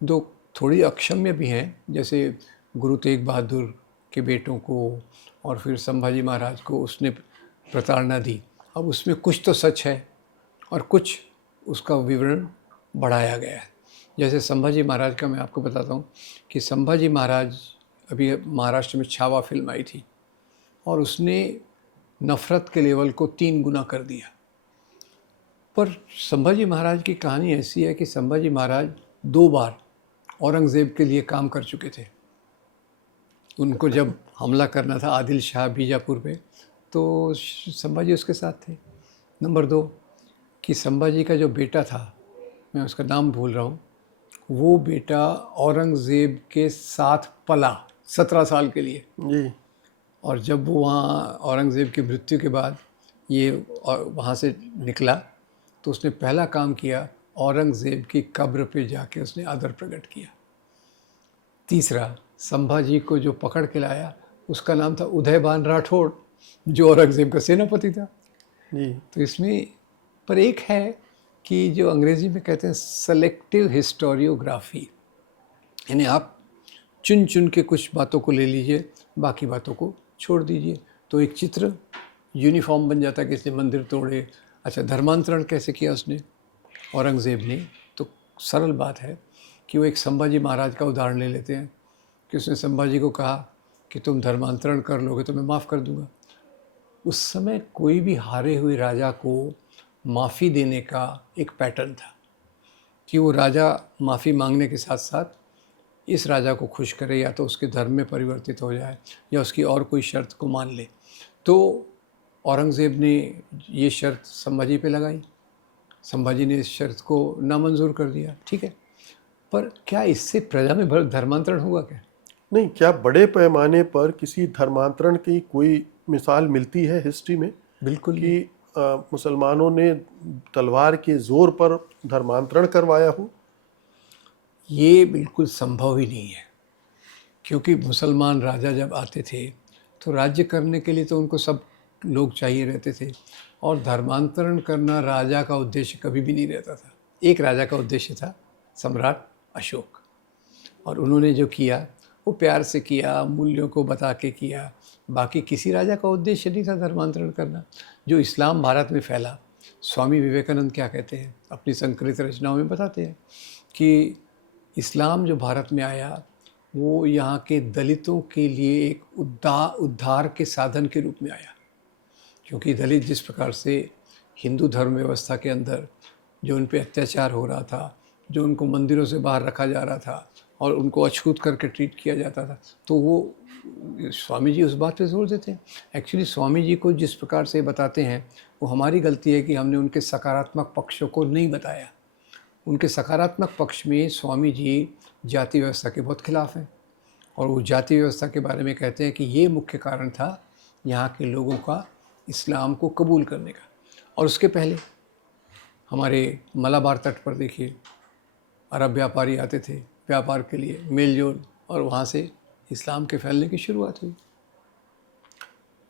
2 थोड़ी अक्षम्य भी हैं, जैसे गुरु तेग बहादुर के बेटों को और फिर संभाजी महाराज को उसने प्रताड़ना दी। अब उसमें कुछ तो सच है और कुछ उसका विवरण बढ़ाया गया है। जैसे संभाजी महाराज का मैं आपको बताता हूँ कि संभाजी महाराज, अभी महाराष्ट्र में छावा फिल्म आई थी और उसने नफ़रत के लेवल को 3 गुना कर दिया। पर संभाजी महाराज की कहानी ऐसी है कि संभाजी महाराज 2 बार औरंगज़ेब के लिए काम कर चुके थे। उनको जब हमला करना था आदिल शाह बीजापुर पे, तो संभाजी उसके साथ थे। नंबर 2 कि संभाजी का जो बेटा था, मैं उसका नाम भूल रहा हूँ, वो बेटा औरंगज़ेब के साथ पला 17 साल के लिए। जी। और जब वो वहाँ औरंगज़ेब की मृत्यु के बाद ये वहाँ से निकला, तो उसने पहला काम किया, औरंगज़ेब की कब्र पे जाके उसने आदर प्रकट किया। तीसरा, संभाजी को जो पकड़ के लाया उसका नाम था उदयभान राठौड़, जो औरंगज़ेब का सेनापति था। जी। तो इसमें पर एक है कि जो अंग्रेज़ी में कहते हैं सेलेक्टिव हिस्टोरियोग्राफी, यानी आप चुन चुन के कुछ बातों को ले लीजिए, बाकी बातों को छोड़ दीजिए, तो एक चित्र यूनिफॉर्म बन जाता है कि इसने मंदिर तोड़े। अच्छा, धर्मांतरण कैसे किया उसने, औरंगज़ेब ने? तो सरल बात है कि वो एक संभाजी महाराज का उदाहरण ले लेते हैं कि उसने संभाजी को कहा कि तुम धर्मांतरण कर लोगे तो मैं माफ़ कर दूंगा। उस समय कोई भी हारे हुए राजा को माफ़ी देने का एक पैटर्न था कि वो राजा माफ़ी मांगने के साथ साथ इस राजा को खुश करे, या तो उसके धर्म में परिवर्तित हो जाए या उसकी और कोई शर्त को मान ले। तो औरंगज़ेब ने ये शर्त संभाजी पे लगाई, संभाजी ने इस शर्त को नामंजूर कर दिया, ठीक है। पर क्या इससे प्रजा में धर्मांतरण हुआ क्या? नहीं, क्या बड़े पैमाने पर किसी धर्मांतरण की कोई मिसाल मिलती है हिस्ट्री में बिल्कुल कि मुसलमानों ने तलवार के जोर पर धर्मांतरण करवाया हो? ये बिल्कुल संभव ही नहीं है, क्योंकि मुसलमान राजा जब आते थे तो राज्य करने के लिए तो उनको सब लोग चाहिए रहते थे, और धर्मांतरण करना राजा का उद्देश्य कभी भी नहीं रहता था। एक राजा का उद्देश्य था, सम्राट अशोक, और उन्होंने जो किया वो प्यार से किया, मूल्यों को बता के किया। बाकी किसी राजा का उद्देश्य नहीं था धर्मांतरण करना। जो इस्लाम भारत में फैला, स्वामी विवेकानंद क्या कहते हैं अपनी संकलित रचनाओं में बताते हैं कि इस्लाम जो भारत में आया वो यहाँ के दलितों के लिए एक उद्धार के साधन के रूप में आया। क्योंकि दलित जिस प्रकार से हिंदू धर्म व्यवस्था के अंदर जो उन पे अत्याचार हो रहा था, जो उनको मंदिरों से बाहर रखा जा रहा था और उनको अछूत करके ट्रीट किया जाता था, तो वो स्वामी जी उस बात पे जोर देते हैं। एक्चुअली स्वामी जी को जिस प्रकार से बताते हैं वो हमारी गलती है कि हमने उनके सकारात्मक पक्षों को नहीं बताया। उनके सकारात्मक पक्ष में स्वामी जी जाति व्यवस्था के बहुत खिलाफ हैं, और वो जाति व्यवस्था के बारे में कहते हैं कि ये मुख्य कारण था यहाँ के लोगों का इस्लाम को कबूल करने का। और उसके पहले हमारे मलाबार तट पर देखिए, अरब व्यापारी आते थे व्यापार के लिए, मेल जोल, और वहाँ से इस्लाम के फैलने की शुरुआत हुई।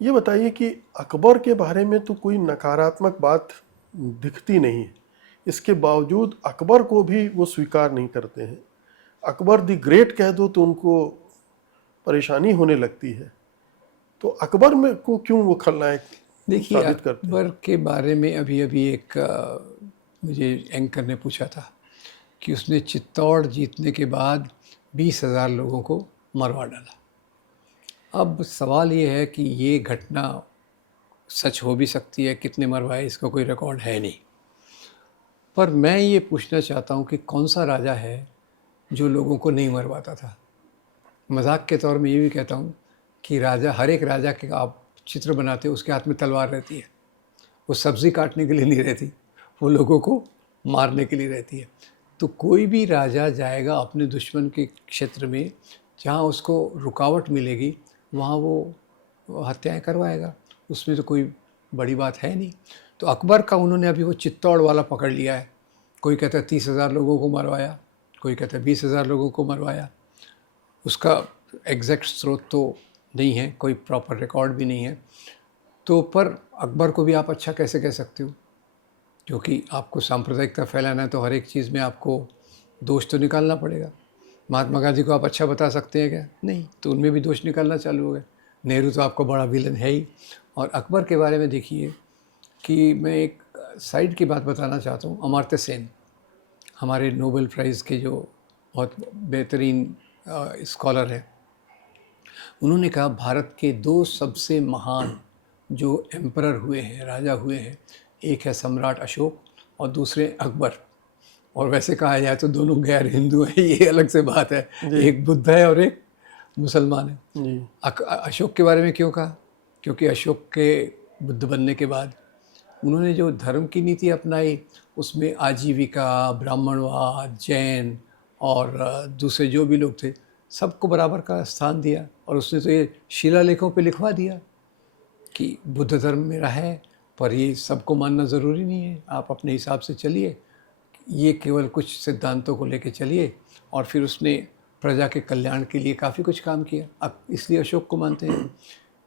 ये बताइए कि अकबर के बारे में तो कोई नकारात्मक बात दिखती नहीं है, इसके बावजूद अकबर को भी वो स्वीकार नहीं करते हैं। अकबर द ग्रेट कह दो तो उनको परेशानी होने लगती है। तो अकबर में को क्यों वो खलनायक देखिए, साबित करते हैं? अकबर के बारे में अभी एक मुझे एंकर ने पूछा था कि उसने चित्तौड़ जीतने के बाद 20,000 लोगों को मरवा डाला। अब सवाल ये है कि ये घटना सच हो भी सकती है, कितने मरवाए इसका कोई रिकॉर्ड है नहीं। पर मैं ये पूछना चाहता हूँ कि कौन सा राजा है जो लोगों को नहीं मरवाता था। मजाक के तौर में ये भी कहता हूँ कि राजा, हर एक राजा के आप चित्र बनाते हो उसके हाथ में तलवार रहती है। वो सब्ज़ी काटने के लिए नहीं रहती, वो लोगों को मारने के लिए रहती है। तो कोई भी राजा जाएगा अपने दुश्मन के क्षेत्र में, जहाँ उसको रुकावट मिलेगी वहाँ वो हत्याएं करवाएगा। उसमें तो कोई बड़ी बात है नहीं। तो अकबर का उन्होंने अभी वो चित्तौड़ वाला पकड़ लिया है। कोई कहता है 30,000 लोगों को मरवाया, कोई कहता है 20,000 लोगों को मरवाया। उसका एग्जैक्ट स्रोत तो नहीं है, कोई प्रॉपर रिकॉर्ड भी नहीं है। तो पर अकबर को भी आप अच्छा कैसे कह सकते हो? क्योंकि आपको सांप्रदायिकता फैलाना है तो हर एक चीज़ में आपको दोष तो निकालना पड़ेगा। महात्मा गांधी को आप अच्छा बता सकते हैं क्या? नहीं, तो उनमें भी दोष निकालना चालू हो गए। नेहरू तो आपको बड़ा विलन है ही। और अकबर के बारे में देखिए कि मैं एक साइड की बात बताना चाहता हूँ। अमर्त्य सेन हमारे नोबेल प्राइज़ के जो बहुत बेहतरीन स्कॉलर हैं, उन्होंने कहा भारत के 2 सबसे महान जो एम्परर हुए हैं, राजा हुए हैं, एक है सम्राट अशोक और दूसरे अकबर। और वैसे कहा जाए तो दोनों गैर हिंदू हैं, ये अलग से बात है। एक बुद्ध है और एक मुसलमान है। जी। अशोक के बारे में क्यों कहा? क्योंकि अशोक के बुद्ध बनने के बाद उन्होंने जो धर्म की नीति अपनाई उसमें आजीविका, ब्राह्मणवाद, जैन और दूसरे जो भी लोग थे सबको बराबर का स्थान दिया। और उसने तो ये शिलालेखों पे लिखवा दिया कि बुद्ध धर्म मेरा है, पर ये सबको मानना ज़रूरी नहीं है, आप अपने हिसाब से चलिए, ये केवल कुछ सिद्धांतों को लेके चलिए। और फिर उसने प्रजा के कल्याण के लिए काफ़ी कुछ काम किया, अब इसलिए अशोक को मानते हैं।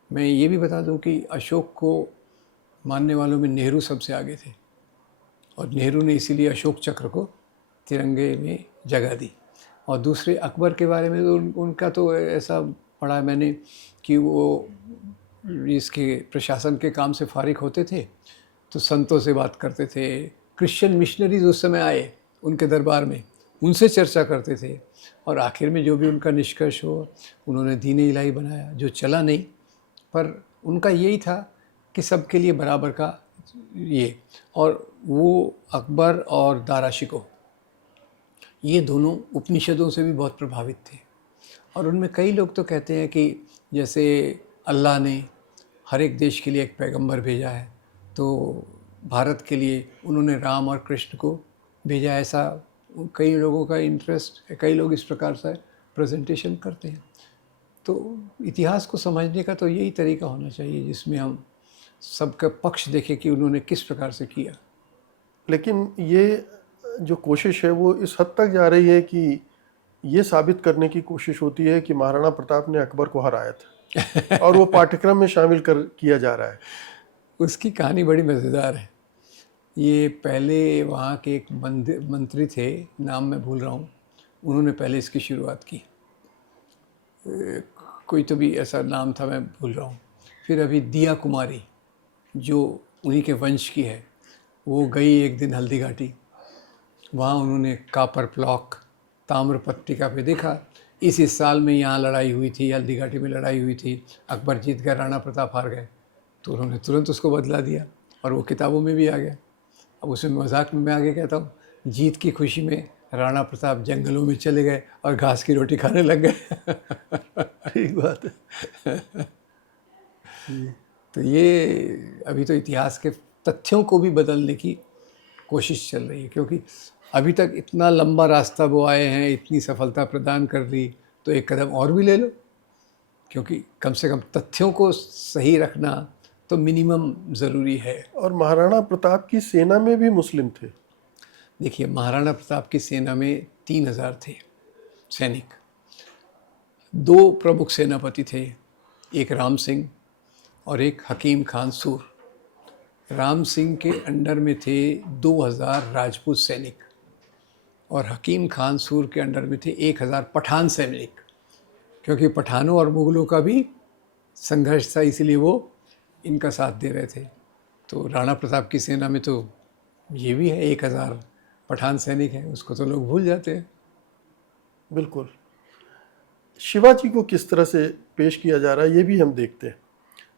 मैं ये भी बता दूं कि अशोक को मानने वालों में नेहरू सबसे आगे थे, और नेहरू ने इसीलिए अशोक चक्र को तिरंगे में जगह दी। और दूसरे अकबर के बारे में तो उनका तो ऐसा पढ़ा मैंने कि वो इसके प्रशासन के काम से फारिग होते थे तो संतों से बात करते थे। क्रिश्चियन मिशनरीज उस समय आए उनके दरबार में, उनसे चर्चा करते थे, और आखिर में जो भी उनका निष्कर्ष हो, उन्होंने दीन इलाही बनाया जो चला नहीं। पर उनका यही था कि सबके लिए बराबर का ये। और वो अकबर और दारा शिकोह ये दोनों उपनिषदों से भी बहुत प्रभावित थे। और उनमें कई लोग तो कहते हैं कि जैसे अल्लाह ने हर एक देश के लिए एक पैगंबर भेजा है, तो भारत के लिए उन्होंने राम और कृष्ण को भेजा, ऐसा कई लोगों का इंटरेस्ट है। कई लोग इस प्रकार से प्रेजेंटेशन करते हैं। तो इतिहास को समझने का तो यही तरीका होना चाहिए जिसमें हम सबका पक्ष देखें कि उन्होंने किस प्रकार से किया। लेकिन ये जो कोशिश है वो इस हद तक जा रही है कि ये साबित करने की कोशिश होती है कि महाराणा प्रताप ने अकबर को हराया था और वो पाठ्यक्रम में शामिल कर किया जा रहा है। उसकी कहानी बड़ी मज़ेदार है। ये पहले वहाँ के एक मंत्री थे, नाम मैं भूल रहा हूँ, उन्होंने पहले इसकी शुरुआत की। कोई तो भी ऐसा नाम था, मैं भूल रहा हूँ। फिर अभी दिया कुमारी जो उन्हीं के वंश की है, वो गई एक दिन हल्दी घाटी। वहाँ उन्होंने कापर प्लॉक ताम्र पट्टिका पे देखा, इस साल में यहाँ लड़ाई हुई थी, हल्दी घाटी में लड़ाई हुई थी, अकबर जीत गया, राणा प्रताप हार गए। तो उन्होंने तुरंत उसको बदला दिया और वो किताबों में भी आ गया। अब उसमें मजाक में मैं आगे कहता हूँ, जीत की खुशी में राणा प्रताप जंगलों में चले गए और घास की रोटी खाने लग गए। ठीक बात है। तो ये अभी तो इतिहास के तथ्यों को भी बदलने की कोशिश चल रही है, क्योंकि अभी तक इतना लंबा रास्ता वो आए हैं, इतनी सफलता प्रदान कर ली, तो एक कदम और भी ले लो, क्योंकि कम से कम तथ्यों को सही रखना तो मिनिमम ज़रूरी है। और महाराणा प्रताप की सेना में भी मुस्लिम थे। देखिए, महाराणा प्रताप की सेना में 3000 थे सैनिक। 2 प्रमुख सेनापति थे, एक राम सिंह और एक हकीम खान सूर। राम सिंह के अंडर में थे 2000 राजपूत सैनिक और हकीम खान सूर के अंडर में थे 1000 पठान सैनिक, क्योंकि पठानों और मुग़लों का भी संघर्ष था, इसलिए वो इनका साथ दे रहे थे। तो राणा प्रताप की सेना में तो ये भी है, 1000 पठान सैनिक हैं, उसको तो लोग भूल जाते हैं। बिल्कुल। शिवाजी को किस तरह से पेश किया जा रहा है ये भी हम देखते हैं।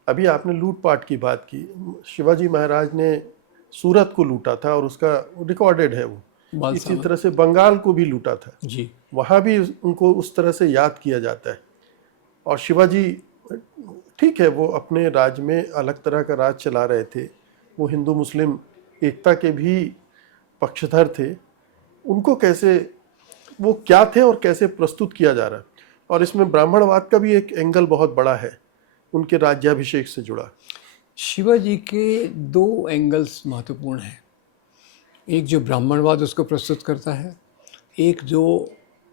अभी आपने लूटपाट की बात की। शिवाजी महाराज ने सूरत को लूटा था और उसका रिकॉर्डेड है वो। इसी तरह से बंगाल को भी लूटा था जी। वहाँ भी उनको उस तरह से याद किया जाता है। और शिवाजी ठीक है, वो अपने राज्य में अलग तरह का राज चला रहे थे, वो हिंदू मुस्लिम एकता के भी पक्षधर थे। उनको कैसे, वो क्या थे और कैसे प्रस्तुत किया जा रहा है, और इसमें ब्राह्मणवाद का भी एक एंगल बहुत बड़ा है उनके राज्याभिषेक से जुड़ा। शिवाजी के 2 एंगल्स महत्वपूर्ण हैं। एक जो ब्राह्मणवाद उसको प्रस्तुत करता है, एक जो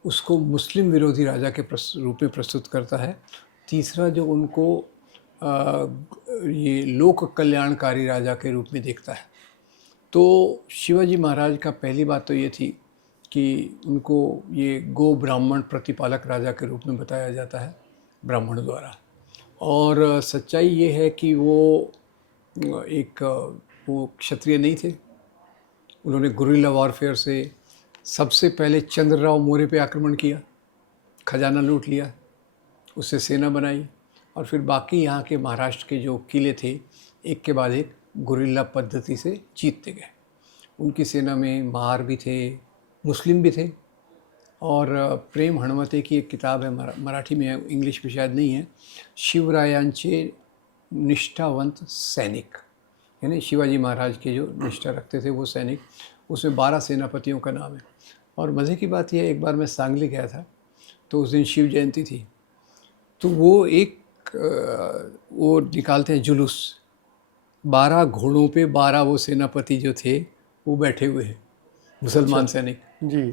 उसको मुस्लिम विरोधी राजा के रूप में प्रस्तुत करता है, तीसरा जो उनको ये लोक कल्याणकारी राजा के रूप में देखता है। तो शिवाजी महाराज का पहली बात तो ये थी कि उनको ये गो ब्राह्मण प्रतिपालक राजा के रूप में बताया जाता है ब्राह्मणों द्वारा। और सच्चाई ये है कि वो क्षत्रिय नहीं थे। उन्होंने गुरिल्ला वॉरफेयर से सबसे पहले चंद्रराव मौर्य पे आक्रमण किया, खजाना लूट लिया, उससे सेना बनाई और फिर बाकी यहाँ के महाराष्ट्र के जो किले थे एक के बाद एक गुरिल्ला पद्धति से जीतते गए। उनकी सेना में महार भी थे, मुस्लिम भी थे। और प्रेम हणमते की एक किताब है, मराठी में है, इंग्लिश में शायद नहीं है, शिवरायांचे निष्ठावंत सैनिक, यानी शिवाजी महाराज के जो निष्ठा रखते थे वो सैनिक। उसमें 12 सेनापतियों का नाम है। और मज़े की बात यह है, एक बार मैं सांगली गया था तो उस दिन शिव जयंती थी, तो वो निकालते हैं जुलूस, 12 घोड़ों पे 12 वो सेनापति जो थे वो बैठे हुए हैं, मुसलमान सैनिक जी।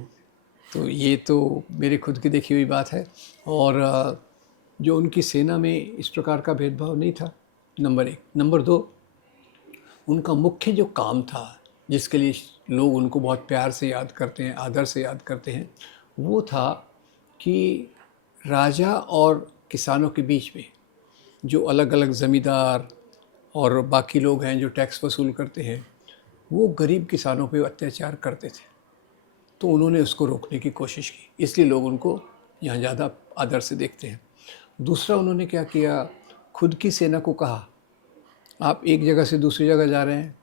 तो ये तो मेरी खुद की देखी हुई बात है। और जो उनकी सेना में इस प्रकार का भेदभाव नहीं था, नंबर 1। नंबर 2, उनका मुख्य जो काम था जिसके लिए लोग उनको बहुत प्यार से याद करते हैं, आदर से याद करते हैं, वो था कि राजा और किसानों के बीच में जो अलग अलग ज़मींदार और बाकी लोग हैं जो टैक्स वसूल करते हैं, वो गरीब किसानों पे अत्याचार करते थे। तो उन्होंने उसको रोकने की कोशिश की, इसलिए लोग उनको यहाँ ज़्यादा आदर से देखते हैं। दूसरा, उन्होंने क्या किया, खुद की सेना को कहा आप एक जगह से दूसरी जगह जा रहे हैं,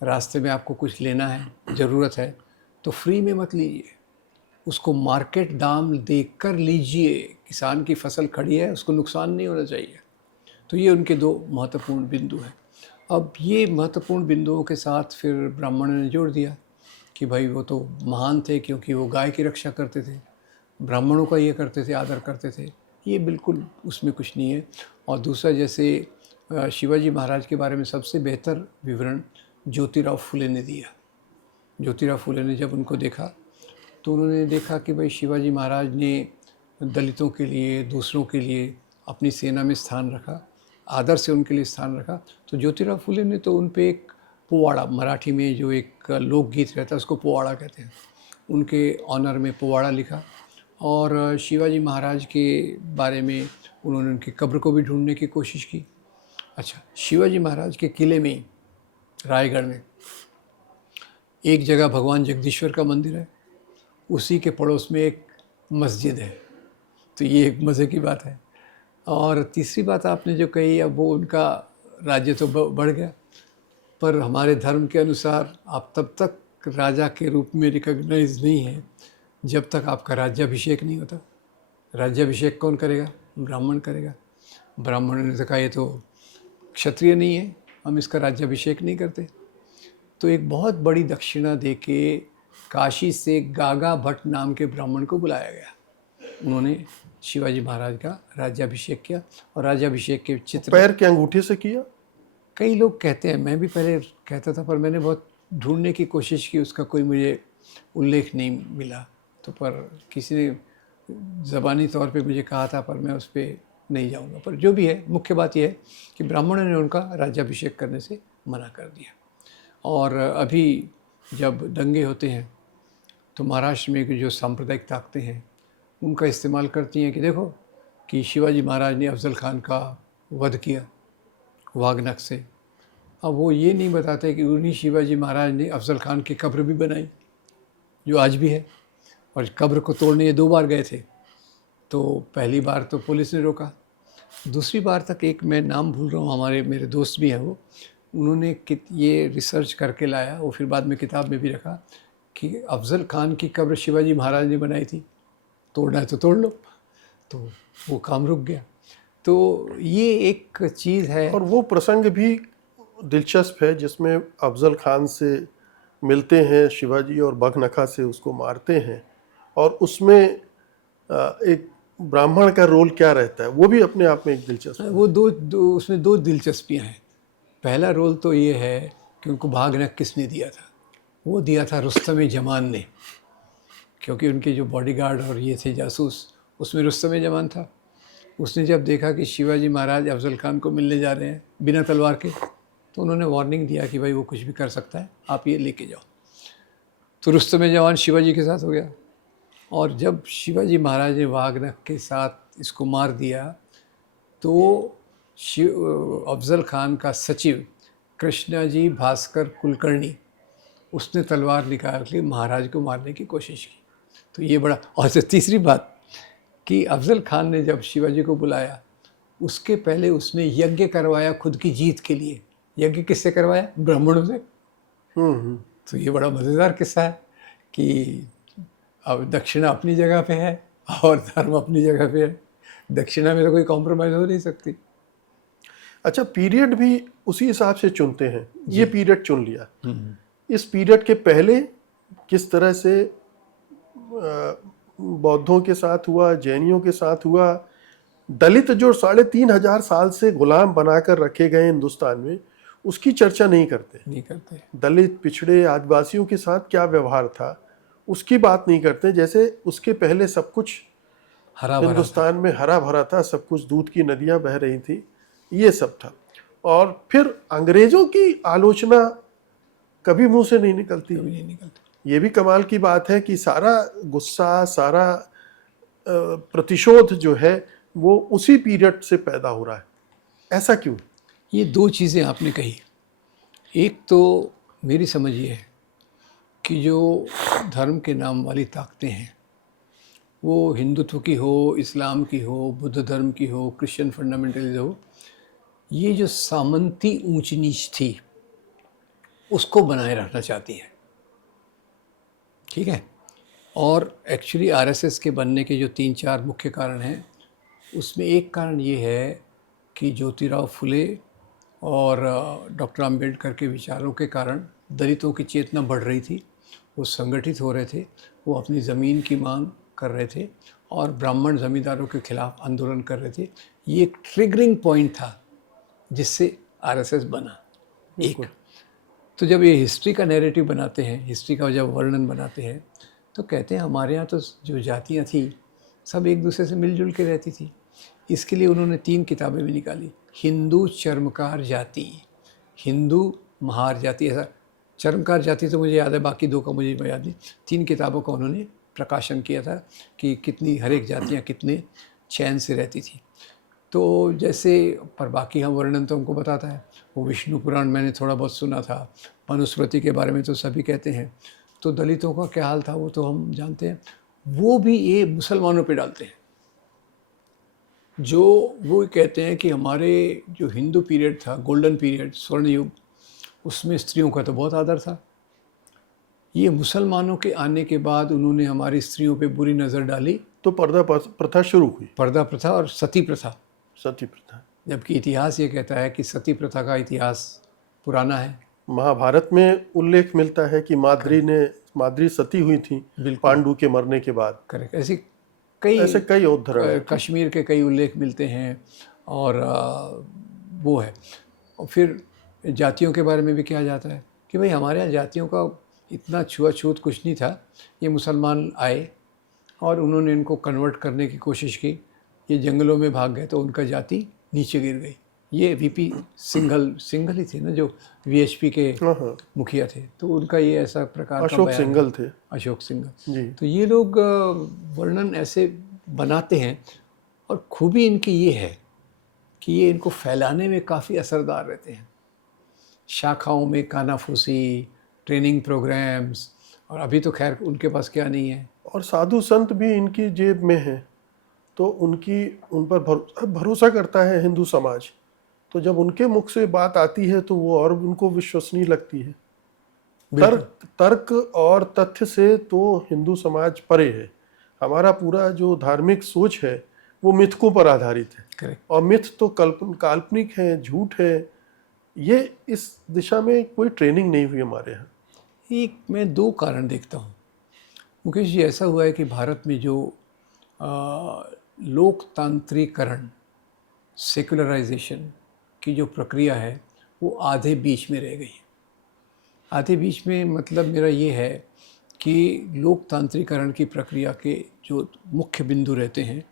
रास्ते में आपको कुछ लेना है, ज़रूरत है, तो फ्री में मत लीजिए, उसको मार्केट दाम देखकर लीजिए। किसान की फसल खड़ी है, उसको नुकसान नहीं होना चाहिए। तो ये उनके दो महत्वपूर्ण बिंदु हैं। अब ये महत्वपूर्ण बिंदुओं के साथ फिर ब्राह्मणों ने जोड़ दिया कि भाई वो तो महान थे क्योंकि वो गाय की रक्षा करते थे, ब्राह्मणों का ये करते थे, आदर करते थे। ये बिल्कुल उसमें कुछ नहीं है। और दूसरा, जैसे शिवाजी महाराज के बारे में सबसे बेहतर विवरण ज्योतिराव फुले ने दिया। ज्योतिराव फुले ने जब उनको देखा तो उन्होंने देखा कि भाई शिवाजी महाराज ने दलितों के लिए, दूसरों के लिए अपनी सेना में स्थान रखा, आदर से उनके लिए स्थान रखा। तो ज्योतिराव फुले ने तो उन पे एक पोवाड़ा, मराठी में जो एक लोकगीत रहता है उसको पोवाड़ा कहते हैं, उनके ऑनर में पोवाड़ा लिखा। और शिवाजी महाराज के बारे में उन्होंने उनकी कब्र को भी ढूंढने की कोशिश की। अच्छा, शिवाजी महाराज के किले में ही, रायगढ़ में, एक जगह भगवान जगदीश्वर का मंदिर है, उसी के पड़ोस में एक मस्जिद है। तो ये एक मज़े की बात है। और तीसरी बात आपने जो कही, अब वो उनका राज्य तो बढ़ गया, पर हमारे धर्म के अनुसार आप तब तक राजा के रूप में रिकॉग्नाइज नहीं है जब तक आपका राज्याभिषेक नहीं होता। राज्याभिषेक कौन करेगा? ब्राह्मण करेगा। ब्राह्मणों ने तो कहा ये तो क्षत्रिय नहीं है, हम इसका राज्याभिषेक नहीं करते। तो एक बहुत बड़ी दक्षिणा देके काशी से गागा भट्ट नाम के ब्राह्मण को बुलाया गया। उन्होंने शिवाजी महाराज का राज्याभिषेक किया और राज्याभिषेक के चित्र पैर के अंगूठे से किया। कई लोग कहते हैं, मैं भी पहले कहता था, पर मैंने बहुत ढूंढने की कोशिश की, उसका कोई मुझे उल्लेख नहीं मिला। तो पर किसी ने ज़बानी तौर पे मुझे कहा था, पर मैं उस पर नहीं जाऊंगा। पर जो भी है, मुख्य बात यह है कि ब्राह्मणों ने उनका राज्याभिषेक करने से मना कर दिया। और अभी जब दंगे होते हैं तो महाराष्ट्र में जो सांप्रदायिक ताकतें हैं उनका इस्तेमाल करती हैं कि देखो कि शिवाजी महाराज ने अफजल खान का वध किया वागनख से। अब वो ये नहीं बताते कि उन्हीं शिवाजी महाराज ने अफजल खान की कब्र भी बनाई, जो आज भी है। और कब्र को तोड़ने ये 2 बार गए थे। तो पहली बार तो पुलिस ने रोका, दूसरी बार तक एक मैं नाम भूल रहा हूँ, मेरे दोस्त भी हैं वो, उन्होंने ये रिसर्च करके लाया, वो फिर बाद में किताब में भी रखा कि अफजल खान की कब्र शिवाजी महाराज ने बनाई थी, तोड़ना है तो तोड़ लो। तो वो काम रुक गया। तो ये एक चीज़ है। और वो प्रसंग भी दिलचस्प है जिसमें अफजल खान से मिलते हैं शिवाजी और बघनखा से उसको मारते हैं, और उसमें एक ब्राह्मण का रोल क्या रहता है वो भी अपने आप में एक दिलचस्प है। वो उसमें 2 दिलचस्पियाँ हैं। पहला रोल तो ये है कि उनको भागनक किसने दिया था? वो दिया था रुस्तम जमान ने, क्योंकि उनके जो बॉडीगार्ड और ये थे जासूस, उसमें रुस्तम जमान था। उसने जब देखा कि शिवाजी महाराज अफजल खान को मिलने जा रहे हैं बिना तलवार के, तो उन्होंने वार्निंग दिया कि भाई वो कुछ भी कर सकता है, आप ये लेके जाओ। तो रुस्तम जमान शिवाजी के साथ हो गया। और जब शिवाजी महाराज ने वागनख के साथ इसको मार दिया तो अफजल खान का सचिव कृष्णाजी भास्कर कुलकर्णी, उसने तलवार निकाल के महाराज को मारने की कोशिश की। तो ये बड़ा। और तीसरी बात कि अफजल खान ने जब शिवाजी को बुलाया, उसके पहले उसने यज्ञ करवाया खुद की जीत के लिए। यज्ञ किससे करवाया? ब्राह्मणों से। तो ये बड़ा मज़ेदार किस्सा है कि अब दक्षिणा अपनी जगह पे है और धर्म अपनी जगह पे है। दक्षिणा में तो कोई कॉम्प्रोमाइज़ हो नहीं सकती। अच्छा, पीरियड भी उसी हिसाब से चुनते हैं। ये पीरियड चुन लिया, इस पीरियड के पहले किस तरह से बौद्धों के साथ हुआ, जैनियों के साथ हुआ, दलित जो 3,500 साल से गुलाम बनाकर रखे गए हिंदुस्तान में, उसकी चर्चा नहीं करते। दलित, पिछड़े, आदिवासियों के साथ क्या व्यवहार था उसकी बात नहीं करते। जैसे उसके पहले सब कुछ हिंदुस्तान में हरा भरा था, सब कुछ दूध की नदियां बह रही थी, ये सब था। और फिर अंग्रेजों की आलोचना कभी मुंह से नहीं निकलती। ये भी कमाल की बात है कि सारा गुस्सा, सारा प्रतिशोध जो है वो उसी पीरियड से पैदा हो रहा है। ऐसा क्यों? ये 2 चीज़ें आपने कही। एक तो मेरी समझ ये है कि जो धर्म के नाम वाली ताकतें हैं, वो हिंदुत्व की हो, इस्लाम की हो, बुद्ध धर्म की हो, क्रिश्चियन फंडामेंटलिज्म हो, ये जो सामंती ऊंच नीच थी उसको बनाए रखना चाहती हैं, ठीक है। और एक्चुअली आरएसएस के बनने के जो 3-4 मुख्य कारण हैं, उसमें एक कारण ये है कि ज्योतिराव फुले और डॉक्टर अंबेडकर के विचारों के कारण दलितों की चेतना बढ़ रही थी, वो संगठित हो रहे थे, वो अपनी ज़मीन की मांग कर रहे थे और ब्राह्मण ज़मींदारों के खिलाफ आंदोलन कर रहे थे। ये एक ट्रिगरिंग पॉइंट था जिससे आरएसएस बना। एक तो जब ये हिस्ट्री का नैरेटिव बनाते हैं, हिस्ट्री का जब वर्णन बनाते हैं, तो कहते हैं हमारे यहाँ तो जो जातियाँ थी सब एक दूसरे से मिलजुल के रहती थी। इसके लिए उन्होंने 3 किताबें भी निकाली, हिंदू चर्मकार जाति, हिंदू महार जाति, ऐसा चर्मकार जाति तो मुझे याद है, बाकी 2 का मुझे याद नहीं। 3 किताबों का उन्होंने प्रकाशन किया था कि कितनी हर एक जातियाँ कितने चैन से रहती थी। तो जैसे पर बाकी हम वर्णन तो हमको बताता है, वो विष्णु पुराण मैंने थोड़ा बहुत सुना था, मनुस्मृति के बारे में तो सभी कहते हैं। तो दलितों का क्या हाल था वो तो हम जानते हैं। वो भी ये मुसलमानों पे डालते हैं, जो वो कहते हैं कि हमारे जो हिंदू पीरियड था, गोल्डन पीरियड, स्वर्ण युग, उसमें स्त्रियों का तो बहुत आदर था। ये मुसलमानों के आने के बाद उन्होंने हमारी स्त्रियों पे बुरी नज़र डाली, तो पर्दा प्रथा शुरू हुई, पर्दा प्रथा और सती प्रथा। सती प्रथा, जबकि इतिहास ये कहता है कि सती प्रथा का इतिहास पुराना है। महाभारत में उल्लेख मिलता है कि माद्री सती हुई थी पांडु के मरने के बाद। करेक्ट। ऐसे कई उदाहरण हैं। कश्मीर के कई उल्लेख मिलते हैं। और वो है। और फिर जातियों के बारे में भी कहा जाता है कि भाई हमारे यहाँ जातियों का इतना छुआछूत कुछ नहीं था, ये मुसलमान आए और उन्होंने इनको कन्वर्ट करने की कोशिश की, ये जंगलों में भाग गए तो उनका जाति नीचे गिर गई। ये वीपी सिंघल ही थे ना, जो वीएचपी के मुखिया थे, तो उनका ये ऐसा प्रकार अशोक सिंघल थे, अशोक सिंघल जी। तो ये लोग वर्णन ऐसे बनाते हैं। और खूबी इनकी ये है कि ये इनको फैलाने में काफ़ी असरदार रहते हैं। शाखाओं में कानाफूसी, ट्रेनिंग प्रोग्राम्स, और अभी तो खैर उनके पास क्या नहीं है। और साधु संत भी इनकी जेब में हैं, तो उन पर भरोसा करता है हिंदू समाज। तो जब उनके मुख से बात आती है तो वो और उनको विश्वसनीय लगती है। तर्क और तथ्य से तो हिंदू समाज परे है। हमारा पूरा जो धार्मिक सोच है वो मिथकों पर आधारित है। Correct. और मिथ तो काल्पनिक है, झूठ है। ये इस दिशा में कोई ट्रेनिंग नहीं हुई हमारे यहाँ। मैं 2 कारण देखता हूँ मुकेश जी। ऐसा हुआ है कि भारत में जो लोकतांत्रिकरण, सेकुलराइजेशन की जो प्रक्रिया है वो आधे बीच में रह गई है। आधे बीच में मतलब मेरा ये है कि लोकतांत्रिकरण की प्रक्रिया के जो मुख्य बिंदु रहते हैं,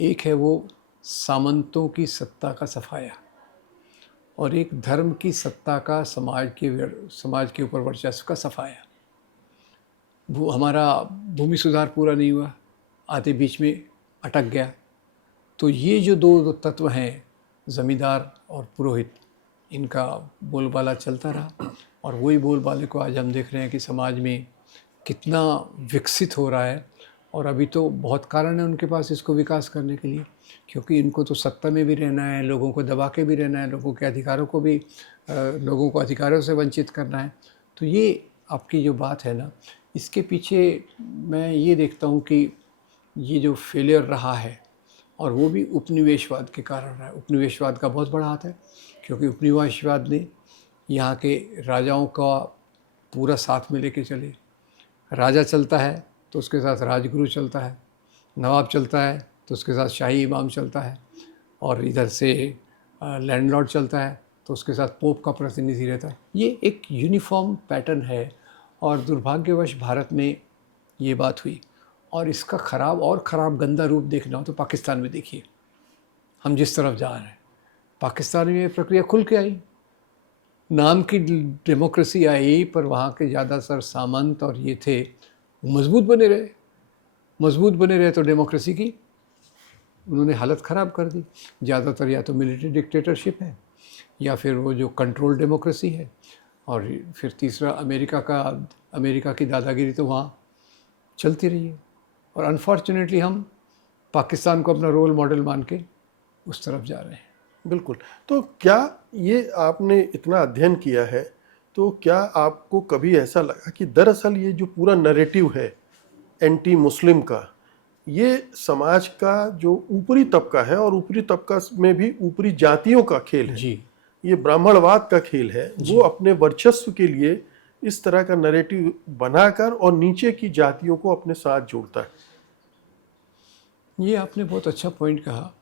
एक है वो सामंतों की सत्ता का सफाया, और एक धर्म की सत्ता का समाज के ऊपर वर्चस्व का सफाया। वो हमारा भूमि सुधार पूरा नहीं हुआ, आधे बीच में अटक गया। तो ये जो 2 तत्व हैं, ज़मींदार और पुरोहित, इनका बोलबाला चलता रहा। और वही बोलबाले को आज हम देख रहे हैं कि समाज में कितना विकसित हो रहा है। और अभी तो बहुत कारण है उनके पास इसको विकास करने के लिए, क्योंकि इनको तो सत्ता में भी रहना है, लोगों को दबा के भी रहना है, लोगों को अधिकारों से वंचित करना है। तो ये आपकी जो बात है ना, इसके पीछे मैं ये देखता हूँ कि ये जो फेलियर रहा है, और वो भी उपनिवेशवाद के कारण रहा है। उपनिवेशवाद का बहुत बड़ा हाथ है, क्योंकि उपनिवेशवाद ने यहाँ के राजाओं का पूरा साथ में लेके चले। राजा चलता है तो उसके साथ राजगुरु चलता है, नवाब चलता है तो उसके साथ शाही इमाम चलता है, और इधर से लैंडलॉर्ड चलता है तो उसके साथ पोप का प्रतिनिधि रहता है। ये एक यूनिफॉर्म पैटर्न है, और दुर्भाग्यवश भारत में ये बात हुई। और इसका ख़राब गंदा रूप देखना हो तो पाकिस्तान में देखिए, हम जिस तरफ जा रहे हैं। पाकिस्तान में ये प्रक्रिया खुल के आई, नाम की डेमोक्रेसी आई, पर वहाँ के ज़्यादातर सामंत और ये थे, मजबूत बने रहे तो डेमोक्रेसी की उन्होंने हालत ख़राब कर दी। ज़्यादातर या तो मिलिट्री डिक्टेटरशिप है, या फिर वो जो कंट्रोल डेमोक्रेसी है, और फिर तीसरा अमेरिका की दादागिरी तो वहाँ चलती रही है। और अनफॉर्चुनेटली हम पाकिस्तान को अपना रोल मॉडल मान के उस तरफ जा रहे हैं। बिल्कुल। तो क्या ये आपने इतना अध्ययन किया है, तो क्या आपको कभी ऐसा लगा कि दरअसल ये जो पूरा नैरेटिव है एंटी मुस्लिम का, ये समाज का जो ऊपरी तबका है और ऊपरी तबका में भी ऊपरी जातियों का खेल है, जी ये ब्राह्मणवाद का खेल है, वो जी अपने वर्चस्व के लिए इस तरह का नैरेटिव बनाकर और नीचे की जातियों को अपने साथ जोड़ता है? ये आपने बहुत अच्छा पॉइंट कहा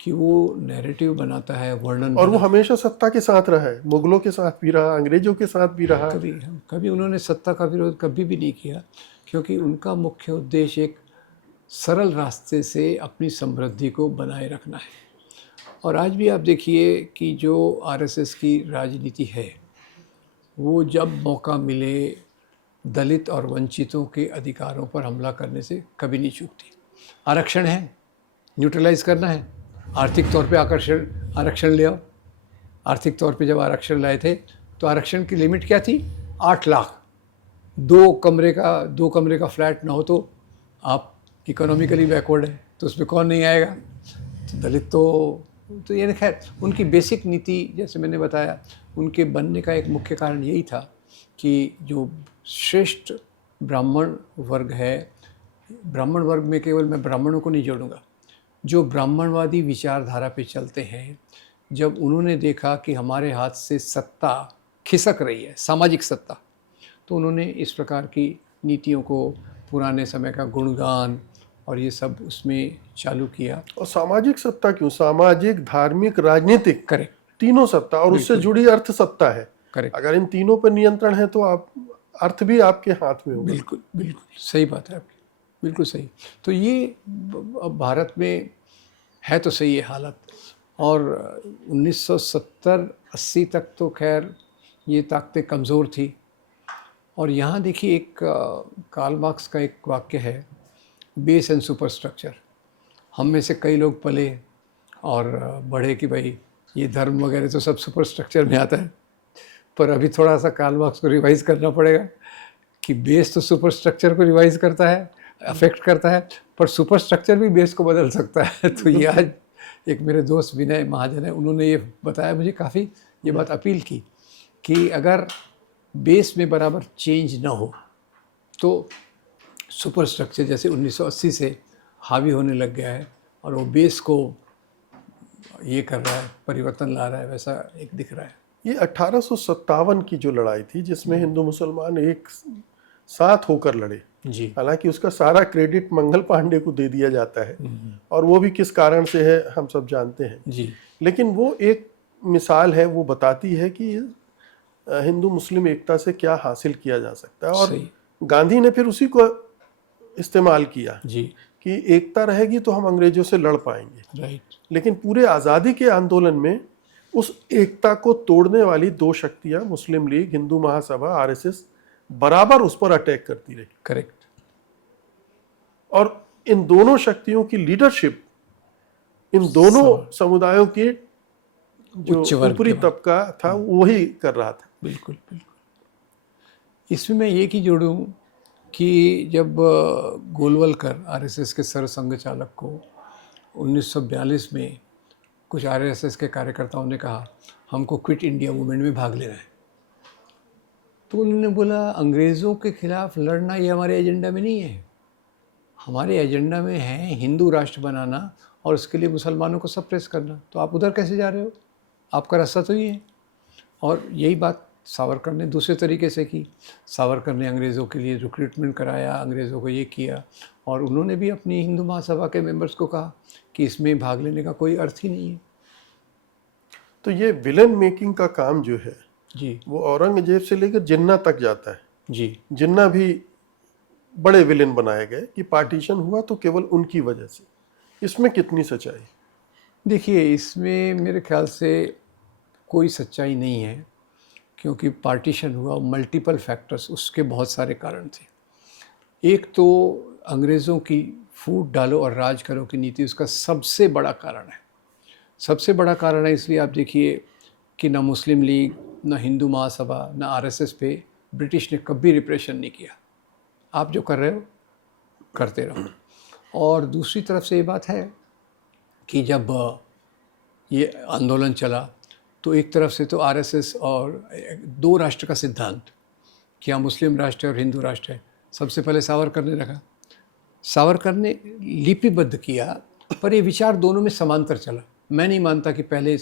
कि वो नैरेटिव बनाता है, वर्णन और वो बनाता हमेशा सत्ता के साथ रहा है, मुगलों के साथ भी रहा, अंग्रेजों के साथ भी रहा। है। कभी उन्होंने सत्ता का विरोध कभी भी नहीं किया, क्योंकि उनका मुख्य उद्देश्य एक सरल रास्ते से अपनी समृद्धि को बनाए रखना है। और आज भी आप देखिए कि जो आरएसएस की राजनीति है, वो जब मौका मिले दलित और वंचितों के अधिकारों पर हमला करने से कभी नहीं चूकती। आरक्षण है, न्यूट्रलाइज करना है, आर्थिक तौर पे आरक्षण ले आओ। आर्थिक तौर पे जब आरक्षण लाए थे तो आरक्षण की लिमिट क्या थी? 8 लाख। 2 कमरे का फ्लैट ना हो तो आप इकोनॉमिकली बैकवर्ड है, तो उसमें कौन नहीं आएगा? तो दलित तो ये खैर उनकी बेसिक नीति, जैसे मैंने बताया, उनके बनने का एक मुख्य कारण यही था कि जो श्रेष्ठ ब्राह्मण वर्ग है, ब्राह्मण वर्ग में केवल मैं ब्राह्मणों को नहीं जोड़ूंगा, जो ब्राह्मणवादी विचारधारा पे चलते हैं, जब उन्होंने देखा कि हमारे हाथ से सत्ता खिसक रही है, सामाजिक सत्ता, तो उन्होंने इस प्रकार की नीतियों को, पुराने समय का गुणगान और ये सब उसमें चालू किया। और सामाजिक सत्ता क्यों, सामाजिक, धार्मिक, राजनीतिक, करेक्ट, तीनों सत्ता, और उससे जुड़ी अर्थ सत्ता है। करेक्ट, अगर इन तीनों पर नियंत्रण है तो आप अर्थ भी आपके हाथ में होगा। बिल्कुल बिल्कुल सही बात है आपकी, बिल्कुल सही। तो ये भारत में है तो सही है हालत। और 1970-80 तक तो खैर ये ताकतें कमज़ोर थी। और यहाँ देखिए एक कार्ल मार्क्स का एक वाक्य है, बेस एंड सुपर स्ट्रक्चर। हम में से कई लोग पले और बढ़े कि भाई ये धर्म वगैरह तो सब सुपर स्ट्रक्चर में आता है, पर अभी थोड़ा सा कार्ल मार्क्स को रिवाइज करना पड़ेगा कि बेस तो सुपर स्ट्रक्चर को रिवाइज करता है, अफेक्ट करता है, पर सुपर स्ट्रक्चर भी बेस को बदल सकता है। तो ये आज एक मेरे दोस्त विनय महाजन है, उन्होंने ये बताया, मुझे काफ़ी ये बात अपील की कि अगर बेस में बराबर चेंज ना हो तो सुपर स्ट्रक्चर जैसे 1980 से हावी होने लग गया है और वो बेस को ये कर रहा है, परिवर्तन ला रहा है, वैसा एक दिख रहा है। ये 1857 की जो लड़ाई थी जिसमें हिंदू मुसलमान एक साथ होकर लड़े, जी हालांकि उसका सारा क्रेडिट मंगल पांडे को दे दिया जाता है और वो भी किस कारण से है हम सब जानते हैं, जी लेकिन वो एक मिसाल है, वो बताती है कि हिंदू मुस्लिम एकता से क्या हासिल किया जा सकता है। और सही, गांधी ने फिर उसी को इस्तेमाल किया जी कि एकता रहेगी तो हम अंग्रेजों से लड़ पाएंगे। राइट, लेकिन पूरे आज़ादी के आंदोलन में उस एकता को तोड़ने वाली दो शक्तियां, मुस्लिम लीग, हिंदू महासभा, आरएसएस, बराबर उस पर अटैक करती रही। करेक्ट, और इन दोनों शक्तियों की लीडरशिप इन दोनों समुदायों के जो उच्च वर्ग ऊपरी के तबका था वही कर रहा था। बिल्कुल बिल्कुल। इसमें मैं ये की जोड़ूं कि जब गोलवलकर आरएसएस के सरसंघ चालक को 1942 में कुछ आरएसएस के कार्यकर्ताओं ने कहा हमको क्विट इंडिया मूवमेंट में भाग लेना है, तो उन्होंने बोला अंग्रेज़ों के खिलाफ लड़ना ये हमारे एजेंडा में नहीं है, हमारे एजेंडा में है हिंदू राष्ट्र बनाना और उसके लिए मुसलमानों को सप्रेस करना। तो आप उधर कैसे जा रहे हो, आपका रास्ता तो ये है। और यही बात सावरकर ने दूसरे तरीके से की। सावरकर ने अंग्रेज़ों के लिए रिक्रूटमेंट कराया, अंग्रेज़ों को ये किया, और उन्होंने भी अपनी हिंदू महासभा के मेंबर्स को कहा कि इसमें भाग लेने का कोई अर्थ ही नहीं है। तो ये विलन मेकिंग का काम जो है जी वो औरंगजेब से लेकर जिन्ना तक जाता है। जी जिन्ना भी बड़े विलेन बनाए गए कि पार्टीशन हुआ तो केवल उनकी वजह से। इसमें कितनी सच्चाई? देखिए, इसमें मेरे ख्याल से कोई सच्चाई नहीं है, क्योंकि पार्टीशन हुआ, मल्टीपल फैक्टर्स, उसके बहुत सारे कारण थे। एक तो अंग्रेज़ों की फूट डालो और राज करो की नीति उसका सबसे बड़ा कारण है। सबसे बड़ा कारण है इसलिए आप देखिए कि ना मुस्लिम लीग, ना हिंदू महासभा, ना आरएसएस पे ब्रिटिश ने कभी रिप्रेशन नहीं किया। आप जो कर रहे हो करते रहो। और दूसरी तरफ से ये बात है कि जब ये आंदोलन चला, तो एक तरफ से तो आरएसएस और दो राष्ट्र का सिद्धांत, क्या मुस्लिम राष्ट्र है और हिंदू राष्ट्र है, सबसे पहले सावरकर ने रखा। सावरकर ने लिपिबद्ध किया, पर ये विचार दोनों में समांतर चला। मैं नहीं मानता कि पहले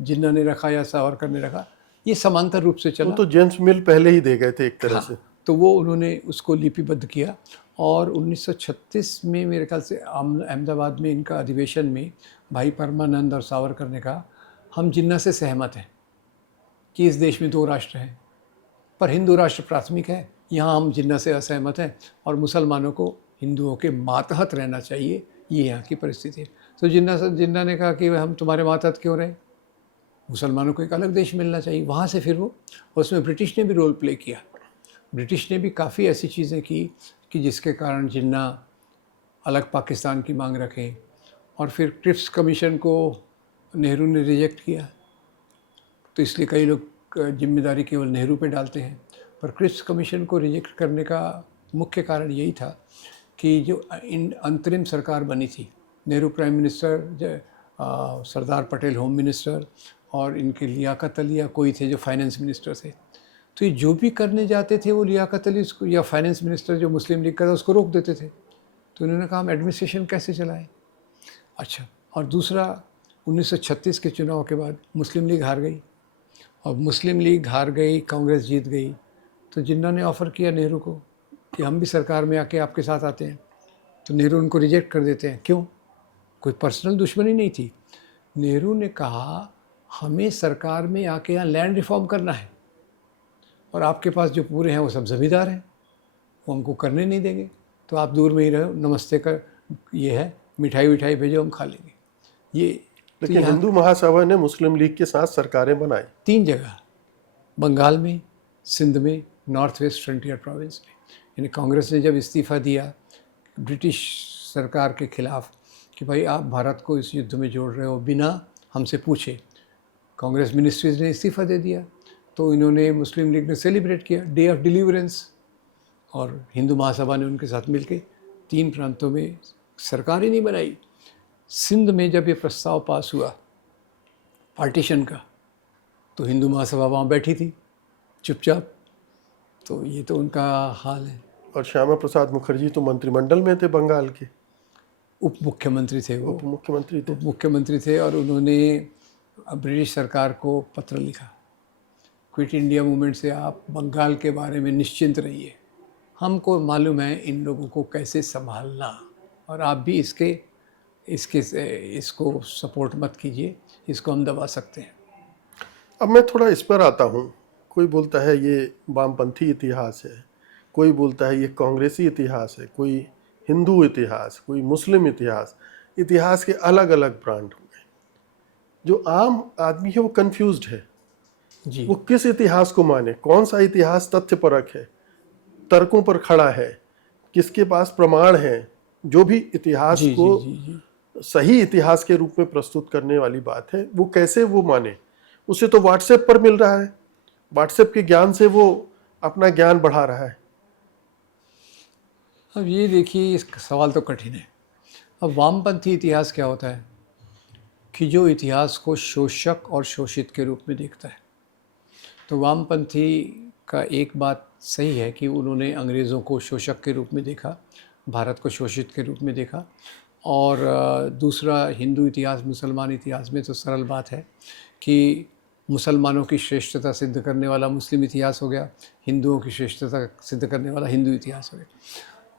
जिन्ना ने रखा या सावरकर ने रखा, ये समांतर रूप से वो चला। तो जेम्स मिल पहले ही दे गए थे एक तरह हाँ, से। तो वो उन्होंने उसको लिपिबद्ध किया और 1936 में मेरे ख्याल से अहमदाबाद में इनका अधिवेशन में भाई परमानंद और सावरकर ने कहा, हम जिन्ना से सहमत हैं कि इस देश में दो राष्ट्र हैं, पर हिंदू राष्ट्र प्राथमिक है, यहाँ हम जिन्ना से असहमत हैं और मुसलमानों को हिंदुओं के मातहत रहना चाहिए, ये यहाँ की परिस्थिति है। तो जिन्ना ने कहा कि हम तुम्हारे मातहत क्यों रहे, मुसलमानों को एक अलग देश मिलना चाहिए। वहाँ से फिर वो, उसमें ब्रिटिश ने भी रोल प्ले किया। ब्रिटिश ने भी काफ़ी ऐसी चीज़ें की कि जिसके कारण जिन्ना अलग पाकिस्तान की मांग रखें, और फिर क्रिप्स कमीशन को नेहरू ने रिजेक्ट किया। तो इसलिए कई लोग जिम्मेदारी केवल नेहरू पे डालते हैं, पर क्रिप्स कमीशन को रिजेक्ट करने का मुख्य कारण यही था कि जो अंतरिम सरकार बनी थी, Nehru prime minister, Sardar Patel home minister और इनके लियाकत अली या कोई थे जो फाइनेंस मिनिस्टर थे, तो ये जो भी करने जाते थे वो लियाकत अली उसको या फाइनेंस मिनिस्टर जो मुस्लिम लीग का था उसको रोक देते थे। तो उन्होंने कहा हम एडमिनिस्ट्रेशन कैसे चलाएं। अच्छा, और दूसरा 1936 के चुनाव के बाद मुस्लिम लीग हार गई, और मुस्लिम लीग हार गई, कांग्रेस जीत गई, तो जिन्ना ने ऑफ़र किया नेहरू को कि हम भी सरकार में आके आपके साथ आते हैं, तो नेहरू उनको रिजेक्ट कर देते हैं। क्यों? कोई पर्सनल दुश्मनी नहीं थी। नेहरू ने कहा हमें सरकार में आके यहाँ लैंड रिफॉर्म करना है, और आपके पास जो पूरे हैं वो सब ज़मींदार हैं, वो हमको करने नहीं देंगे, तो आप दूर में ही रहो, नमस्ते कर ये है, मिठाई विठाई भेजो, हम खा लेंगे। ये लेकिन हिंदू महासभा ने मुस्लिम लीग के साथ सरकारें बनाई 3 जगह, बंगाल में, सिंध में, नॉर्थ वेस्ट फ्रंटियर प्रोविंस में। यानी कांग्रेस ने जब इस्तीफ़ा दिया ब्रिटिश सरकार के ख़िलाफ़ कि भाई आप भारत को इस युद्ध में जोड़ रहे हो बिना हमसे पूछे, कांग्रेस मिनिस्ट्रीज ने इस्तीफ़ा दे दिया, तो इन्होंने, मुस्लिम लीग ने सेलिब्रेट किया डे ऑफ डिलीवरेंस, और हिंदू महासभा ने उनके साथ मिलके 3 प्रांतों में सरकार ही नहीं बनाई। सिंध में जब ये प्रस्ताव पास हुआ पार्टीशन का, तो हिंदू महासभा वहाँ बैठी थी चुपचाप, तो ये तो उनका हाल है। और श्यामा प्रसाद मुखर्जी तो मंत्रिमंडल में थे, बंगाल के उप मुख्यमंत्री थे, वो उप मुख्यमंत्री थे। उप मुख्यमंत्री थे, और उन्होंने ब्रिटिश सरकार को पत्र लिखा, क्विट इंडिया मूवमेंट से आप बंगाल के बारे में निश्चिंत रहिए, हमको मालूम है इन लोगों को कैसे संभालना, और आप भी इसको सपोर्ट मत कीजिए, इसको हम दबा सकते हैं। अब मैं थोड़ा इस पर आता हूँ। कोई बोलता है ये वामपंथी इतिहास है, कोई बोलता है ये कांग्रेसी इतिहास है, कोई हिंदू इतिहास, कोई मुस्लिम इतिहास। इतिहास के अलग अलग ब्रांड होंगे। जो आम आदमी है वो कंफ्यूज्ड है, जी, वो किस इतिहास को माने, कौन सा इतिहास तथ्यपरक है, तर्कों पर खड़ा है, किसके पास प्रमाण है। जो भी इतिहास जी, को जी, जी, जी। सही इतिहास के रूप में प्रस्तुत करने वाली बात है, वो कैसे वो माने। उसे तो व्हाट्सएप पर मिल रहा है, व्हाट्सएप के ज्ञान से वो अपना ज्ञान बढ़ा रहा है। अब ये देखिए, इस सवाल तो कठिन है। अब वामपंथी इतिहास क्या होता है कि जो इतिहास को शोषक और शोषित के रूप में देखता है। तो वामपंथी का एक बात सही है कि उन्होंने अंग्रेज़ों को शोषक के रूप में देखा, भारत को शोषित के रूप में देखा, और दूसरा हिंदू इतिहास, मुसलमान इतिहास में तो सरल बात है कि मुसलमानों की श्रेष्ठता सिद्ध करने वाला मुस्लिम इतिहास हो गया, हिंदुओं की श्रेष्ठता सिद्ध करने वाला हिंदू इतिहास हो गया।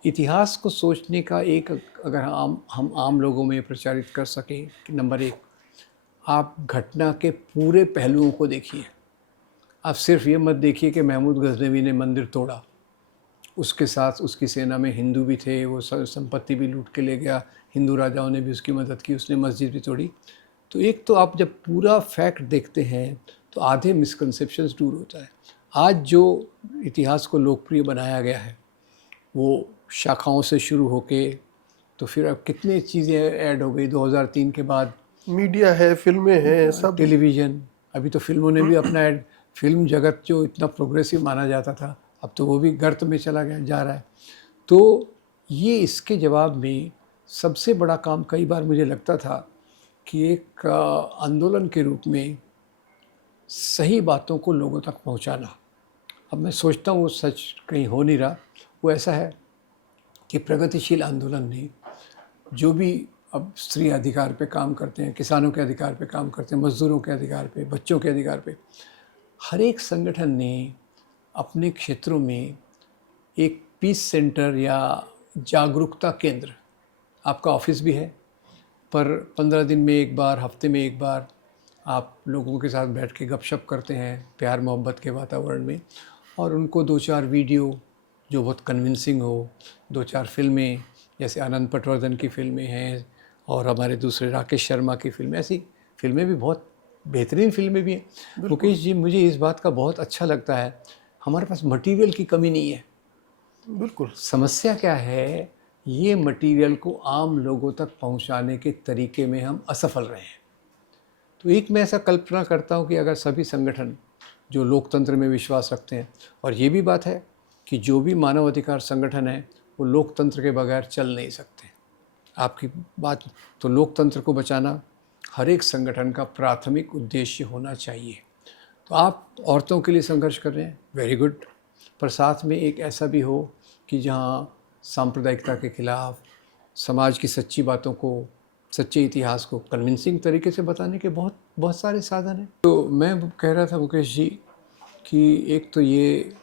इतिहास को सोचने का एक, अगर हम आम लोगों में प्रचारित कर सकें कि नंबर 1, आप घटना के पूरे पहलुओं को देखिए। आप सिर्फ ये मत देखिए कि महमूद गजनवी ने मंदिर तोड़ा, उसके साथ उसकी सेना में हिंदू भी थे, वो संपत्ति भी लूट के ले गया, हिंदू राजाओं ने भी उसकी मदद की, उसने मस्जिद भी तोड़ी। तो एक तो आप जब पूरा फैक्ट देखते हैं तो आधे मिसकंसेप्शंस दूर होता है। आज जो इतिहास को लोकप्रिय बनाया गया है वो शाखाओं से शुरू होके, तो फिर अब कितनी चीज़ें ऐड हो गई 2003 के बाद। मीडिया है, फिल्में हैं, सब टेलीविज़न, अभी तो फिल्मों ने भी अपना ऐड, फिल्म जगत जो इतना प्रोग्रेसिव माना जाता था अब तो वो भी गर्त में चला गया जा रहा है। तो ये इसके जवाब में सबसे बड़ा काम कई बार मुझे लगता था कि एक आंदोलन के रूप में सही बातों को लोगों तक पहुंचाना। अब मैं सोचता हूँ वो सच कहीं हो नहीं रहा। वो ऐसा है कि प्रगतिशील आंदोलन ने जो भी अब स्त्री अधिकार पे काम करते हैं, किसानों के अधिकार पे काम करते हैं, मज़दूरों के अधिकार पे, बच्चों के अधिकार पे, हर एक संगठन ने अपने क्षेत्रों में एक पीस सेंटर या जागरूकता केंद्र, आपका ऑफिस भी है, पर 15 दिन में एक बार, हफ्ते में एक बार आप लोगों के साथ बैठ के गपशप करते हैं प्यार मोहब्बत के वातावरण में, और उनको 2-4 वीडियो जो बहुत कन्विंसिंग हो, 2-4 फिल्में, जैसे आनंद पटवर्धन की फिल्में हैं और हमारे दूसरे राकेश शर्मा की फिल्में, ऐसी फिल्में भी बहुत बेहतरीन फिल्में भी हैं। मुकेश जी, मुझे इस बात का बहुत अच्छा लगता है, हमारे पास मटेरियल की कमी नहीं है। बिल्कुल। समस्या क्या है, ये मटेरियल को आम लोगों तक पहुंचाने के तरीके में हम असफल रहे हैं। तो एक मैं ऐसा कल्पना करता हूँ कि अगर सभी संगठन जो लोकतंत्र में विश्वास रखते हैं, और ये भी बात है कि जो भी मानवाधिकार संगठन है वो लोकतंत्र के बगैर चल नहीं सकते, आपकी बात, तो लोकतंत्र को बचाना हर एक संगठन का प्राथमिक उद्देश्य होना चाहिए। तो आप औरतों के लिए संघर्ष कर रहे हैं, वेरी गुड, पर साथ में एक ऐसा भी हो कि जहाँ सांप्रदायिकता के खिलाफ समाज की सच्ची बातों को, सच्चे इतिहास को कन्विंसिंग तरीके से बताने के बहुत बहुत सारे साधन हैं। तो मैं कह रहा था मुकेश जी कि एक तो ये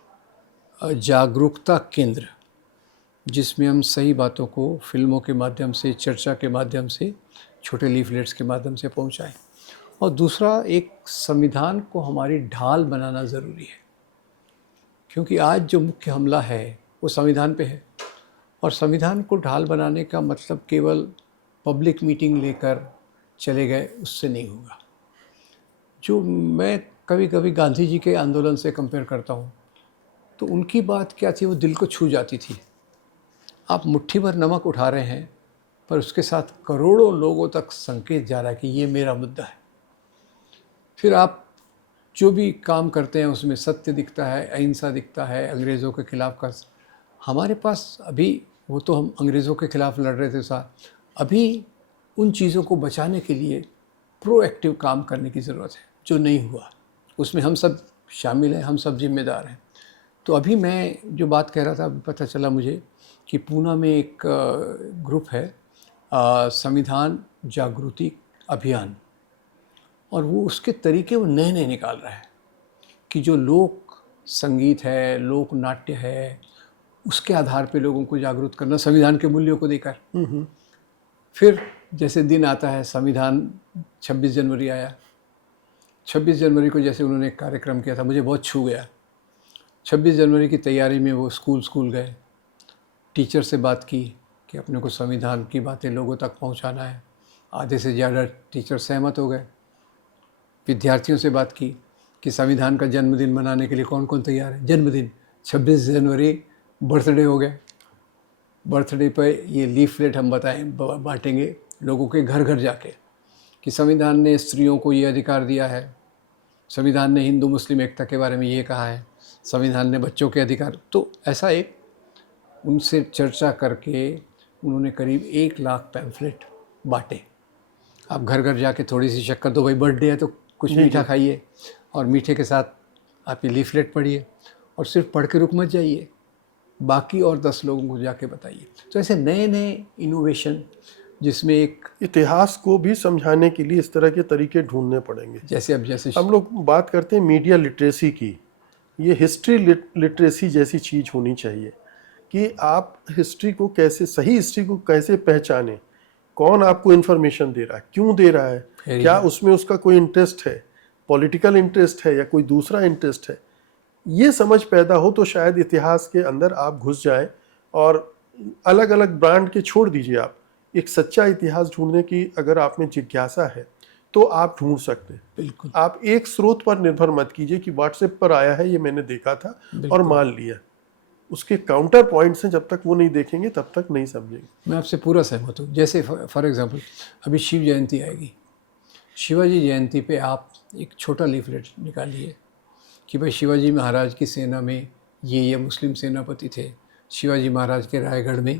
जागरूकता केंद्र, जिसमें हम सही बातों को फिल्मों के माध्यम से, चर्चा के माध्यम से, छोटे लीफलेट्स के माध्यम से पहुंचाएं, और दूसरा एक संविधान को हमारी ढाल बनाना ज़रूरी है, क्योंकि आज जो मुख्य हमला है वो संविधान पे है, और संविधान को ढाल बनाने का मतलब केवल पब्लिक मीटिंग लेकर चले गए उससे नहीं होगा। जो मैं कभी कभी गांधी जी के आंदोलन से कंपेयर करता हूँ, तो उनकी बात क्या थी, वो दिल को छू जाती थी। आप मुट्ठी भर नमक उठा रहे हैं, पर उसके साथ करोड़ों लोगों तक संकेत जा रहा है कि ये मेरा मुद्दा है। फिर आप जो भी काम करते हैं उसमें सत्य दिखता है, अहिंसा दिखता है, अंग्रेज़ों के खिलाफ का। हमारे पास अभी, वो तो हम अंग्रेज़ों के खिलाफ लड़ रहे थे साथ, अभी उन चीज़ों को बचाने के लिए प्रोएक्टिव काम करने की ज़रूरत है, जो नहीं हुआ। उसमें हम सब शामिल हैं, हम सब जिम्मेदार हैं। तो अभी मैं जो बात कह रहा था, पता चला मुझे कि पूना में एक ग्रुप है, संविधान जागृति अभियान, और वो उसके तरीके वो नए नए निकाल रहा है कि जो लोक संगीत है, लोक नाट्य है, उसके आधार पे लोगों को जागरूक करना, संविधान के मूल्यों को देकर। फिर जैसे दिन आता है, संविधान 26 जनवरी आया, 26 जनवरी को जैसे उन्होंने एक कार्यक्रम किया था, मुझे बहुत छू गया। 26 जनवरी की तैयारी में वो स्कूल गए, टीचर से बात की कि अपने को संविधान की बातें लोगों तक पहुंचाना है। आधे से ज़्यादा टीचर सहमत हो गए। विद्यार्थियों से बात की कि संविधान का जन्मदिन मनाने के लिए कौन कौन तैयार है। जन्मदिन 26 जनवरी, बर्थडे हो गए। बर्थडे पर ये लीफलेट हम बांटेंगे लोगों के घर घर जाके कि संविधान ने स्त्रियों को ये अधिकार दिया है, संविधान ने हिंदू मुस्लिम एकता के बारे में ये कहा है, संविधान ने बच्चों के अधिकार। तो ऐसा एक उनसे चर्चा करके उन्होंने करीब 1 लाख पैम्फलेट बांटे। आप घर घर जाके थोड़ी सी शक्कर दो, भाई बर्थडे है तो कुछ मीठा खाइए, और मीठे के साथ आप ये लीफलेट पढ़िए, और सिर्फ पढ़ के रुक मत जाइए, बाकी और 10 लोगों को जाके बताइए। तो ऐसे नए नए इनोवेशन, जिसमें एक इतिहास को भी समझाने के लिए इस तरह के तरीके ढूंढने पड़ेंगे। जैसे हम लोग बात करते हैं मीडिया लिटरेसी की, ये हिस्ट्री लिटरेसी जैसी चीज़ होनी चाहिए कि आप हिस्ट्री को कैसे, सही हिस्ट्री को कैसे पहचानें, कौन आपको इन्फॉर्मेशन दे रहा है, क्यों दे रहा है, क्या उसमें उसका कोई इंटरेस्ट है, पॉलिटिकल इंटरेस्ट है या कोई दूसरा इंटरेस्ट है। ये समझ पैदा हो तो शायद इतिहास के अंदर आप घुस जाएं, और अलग अलग ब्रांड के छोड़ दीजिए। आप एक सच्चा इतिहास ढूंढने की अगर आप में जिज्ञासा है तो आप ढूंढ सकते हैं। बिल्कुल, आप एक स्रोत पर निर्भर मत कीजिए कि व्हाट्सएप पर आया है, ये मैंने देखा था और मान लिया। उसके काउंटर पॉइंट्स हैं, जब तक वो नहीं देखेंगे तब तक नहीं समझेंगे। मैं आपसे पूरा सहमत हूँ। जैसे फॉर एग्जांपल अभी शिव जयंती आएगी, शिवाजी जयंती पे आप एक छोटा लीफलेट निकालिए कि भाई शिवाजी महाराज की सेना में ये मुस्लिम सेनापति थे, शिवाजी महाराज के रायगढ़ में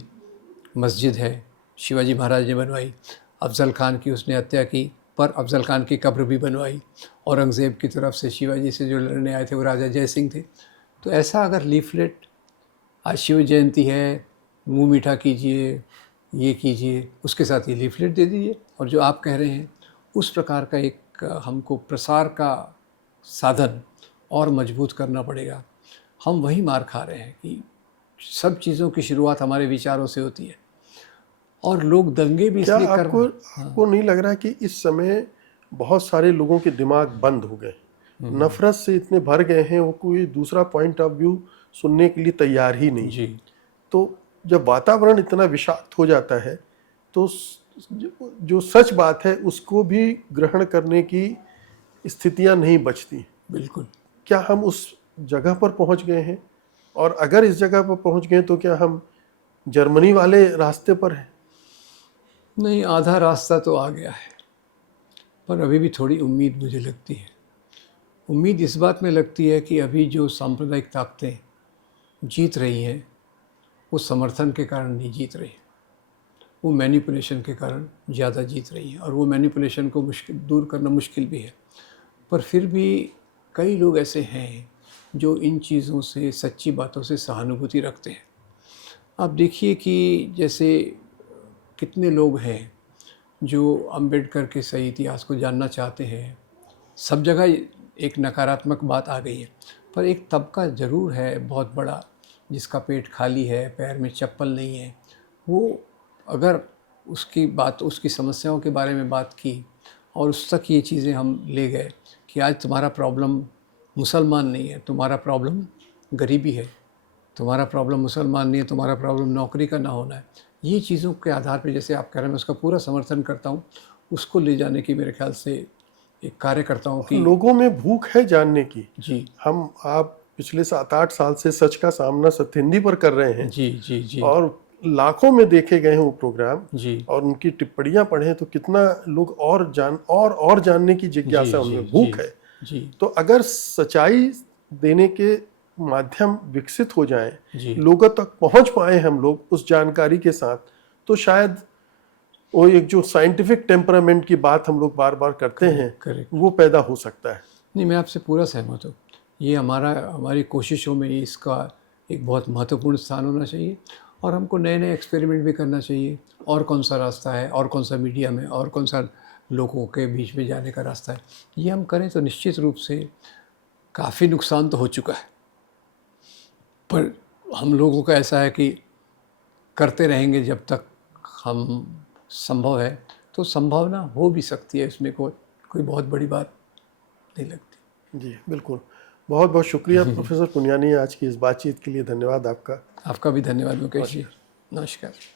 मस्जिद है, शिवाजी महाराज ने बनवाई। अफजल खान की उसने हत्या की, पर अफजल खान की कब्र भी बनवाई। औरंगज़ेब की तरफ से शिवाजी से जो लड़ने आए थे वो राजा जय सिंह थे। तो ऐसा अगर लीफलेट, आज शिव जयंती है, मुंह मीठा कीजिए, ये कीजिए, उसके साथ ये लीफलेट दे दीजिए। और जो आप कह रहे हैं उस प्रकार का एक हमको प्रसार का साधन और मजबूत करना पड़ेगा। हम वही मार खा रहे हैं कि सब चीज़ों की शुरुआत हमारे विचारों से होती है, और लोग दंगे भी क्या इसलिए कर आपको आपको नहीं लग रहा कि इस समय बहुत सारे लोगों के दिमाग बंद हो गए, नफरत से इतने भर गए हैं, वो कोई दूसरा पॉइंट ऑफ व्यू सुनने के लिए तैयार ही नहीं। जी। तो जब वातावरण इतना विषाक्त हो जाता है तो जो सच बात है उसको भी ग्रहण करने की स्थितियां नहीं बचती। बिल्कुल। क्या हम उस जगह पर पहुंच गए हैं? और अगर इस जगह पर पहुंच गए तो क्या हम जर्मनी वाले रास्ते पर हैं? नहीं, आधा रास्ता तो आ गया है, पर अभी भी थोड़ी उम्मीद मुझे लगती है। उम्मीद इस बात में लगती है कि अभी जो सांप्रदायिक ताकतें जीत रही हैं वो समर्थन के कारण नहीं जीत रही, वो मैनिपुलेशन के कारण ज़्यादा जीत रही हैं, और वो मैनिपुलेशन को दूर करना मुश्किल भी है। पर फिर भी कई लोग ऐसे हैं जो इन चीज़ों से, सच्ची बातों से सहानुभूति रखते हैं। आप देखिए कि जैसे कितने लोग हैं जो अम्बेडकर के सही इतिहास को जानना चाहते हैं। सब जगह एक नकारात्मक बात आ गई है, पर एक तबका ज़रूर है बहुत बड़ा जिसका पेट खाली है, पैर में चप्पल नहीं है। वो अगर उसकी समस्याओं के बारे में बात की और उस तक ये चीज़ें हम ले गए कि आज तुम्हारा प्रॉब्लम मुसलमान नहीं है, तुम्हारा प्रॉब्लम गरीबी है, तुम्हारा प्रॉब्लम मुसलमान नहीं है, तुम्हारा प्रॉब्लम नौकरी का ना होना है। ये चीज़ों के आधार पे, जैसे आप कह रहे हैं, मैं उसका पूरा समर्थन करता हूँ। उसको ले जाने की मेरे ख्याल से एक कार्य करता हूँ कि लोगों में भूख है जानने की। जी आप पिछले 7-8 साल से सच का सामना सत्य हिंदी पर कर रहे हैं, जी जी जी और लाखों में देखे गए हैं वो प्रोग्राम, जी और उनकी टिप्पणियां पढ़े तो कितना लोग और जानने की जी जिज्ञासा, जी उनमें भूख जी है। जी तो अगर सच्चाई देने के माध्यम विकसित हो जाएं, जी लोगों तक पहुंच पाए हम लोग उस जानकारी के साथ, तो शायद वो एक जो साइंटिफिक टेम्परामेंट की बात हम लोग बार बार करते हैं करेक्ट। वो पैदा हो सकता है। नहीं, मैं आपसे पूरा सहमत हूँ। ये हमारी कोशिशों में इसका एक बहुत महत्वपूर्ण स्थान होना चाहिए, और हमको नए नए एक्सपेरिमेंट भी करना चाहिए। और कौन सा रास्ता है, और कौन सा मीडिया में, और कौन सा लोगों के बीच में जाने का रास्ता है, ये हम करें तो निश्चित रूप से काफ़ी नुकसान तो हो चुका है, पर हम लोगों का ऐसा है कि करते रहेंगे जब तक हम संभव है। तो संभावना हो भी सकती है, इसमें कोई बहुत बड़ी बात नहीं लगती। जी बिल्कुल। बहुत बहुत शुक्रिया प्रोफेसर पुनियानी, आज की इस बातचीत के लिए धन्यवाद आपका। आपका भी धन्यवाद मुकेश जी। नमस्कार।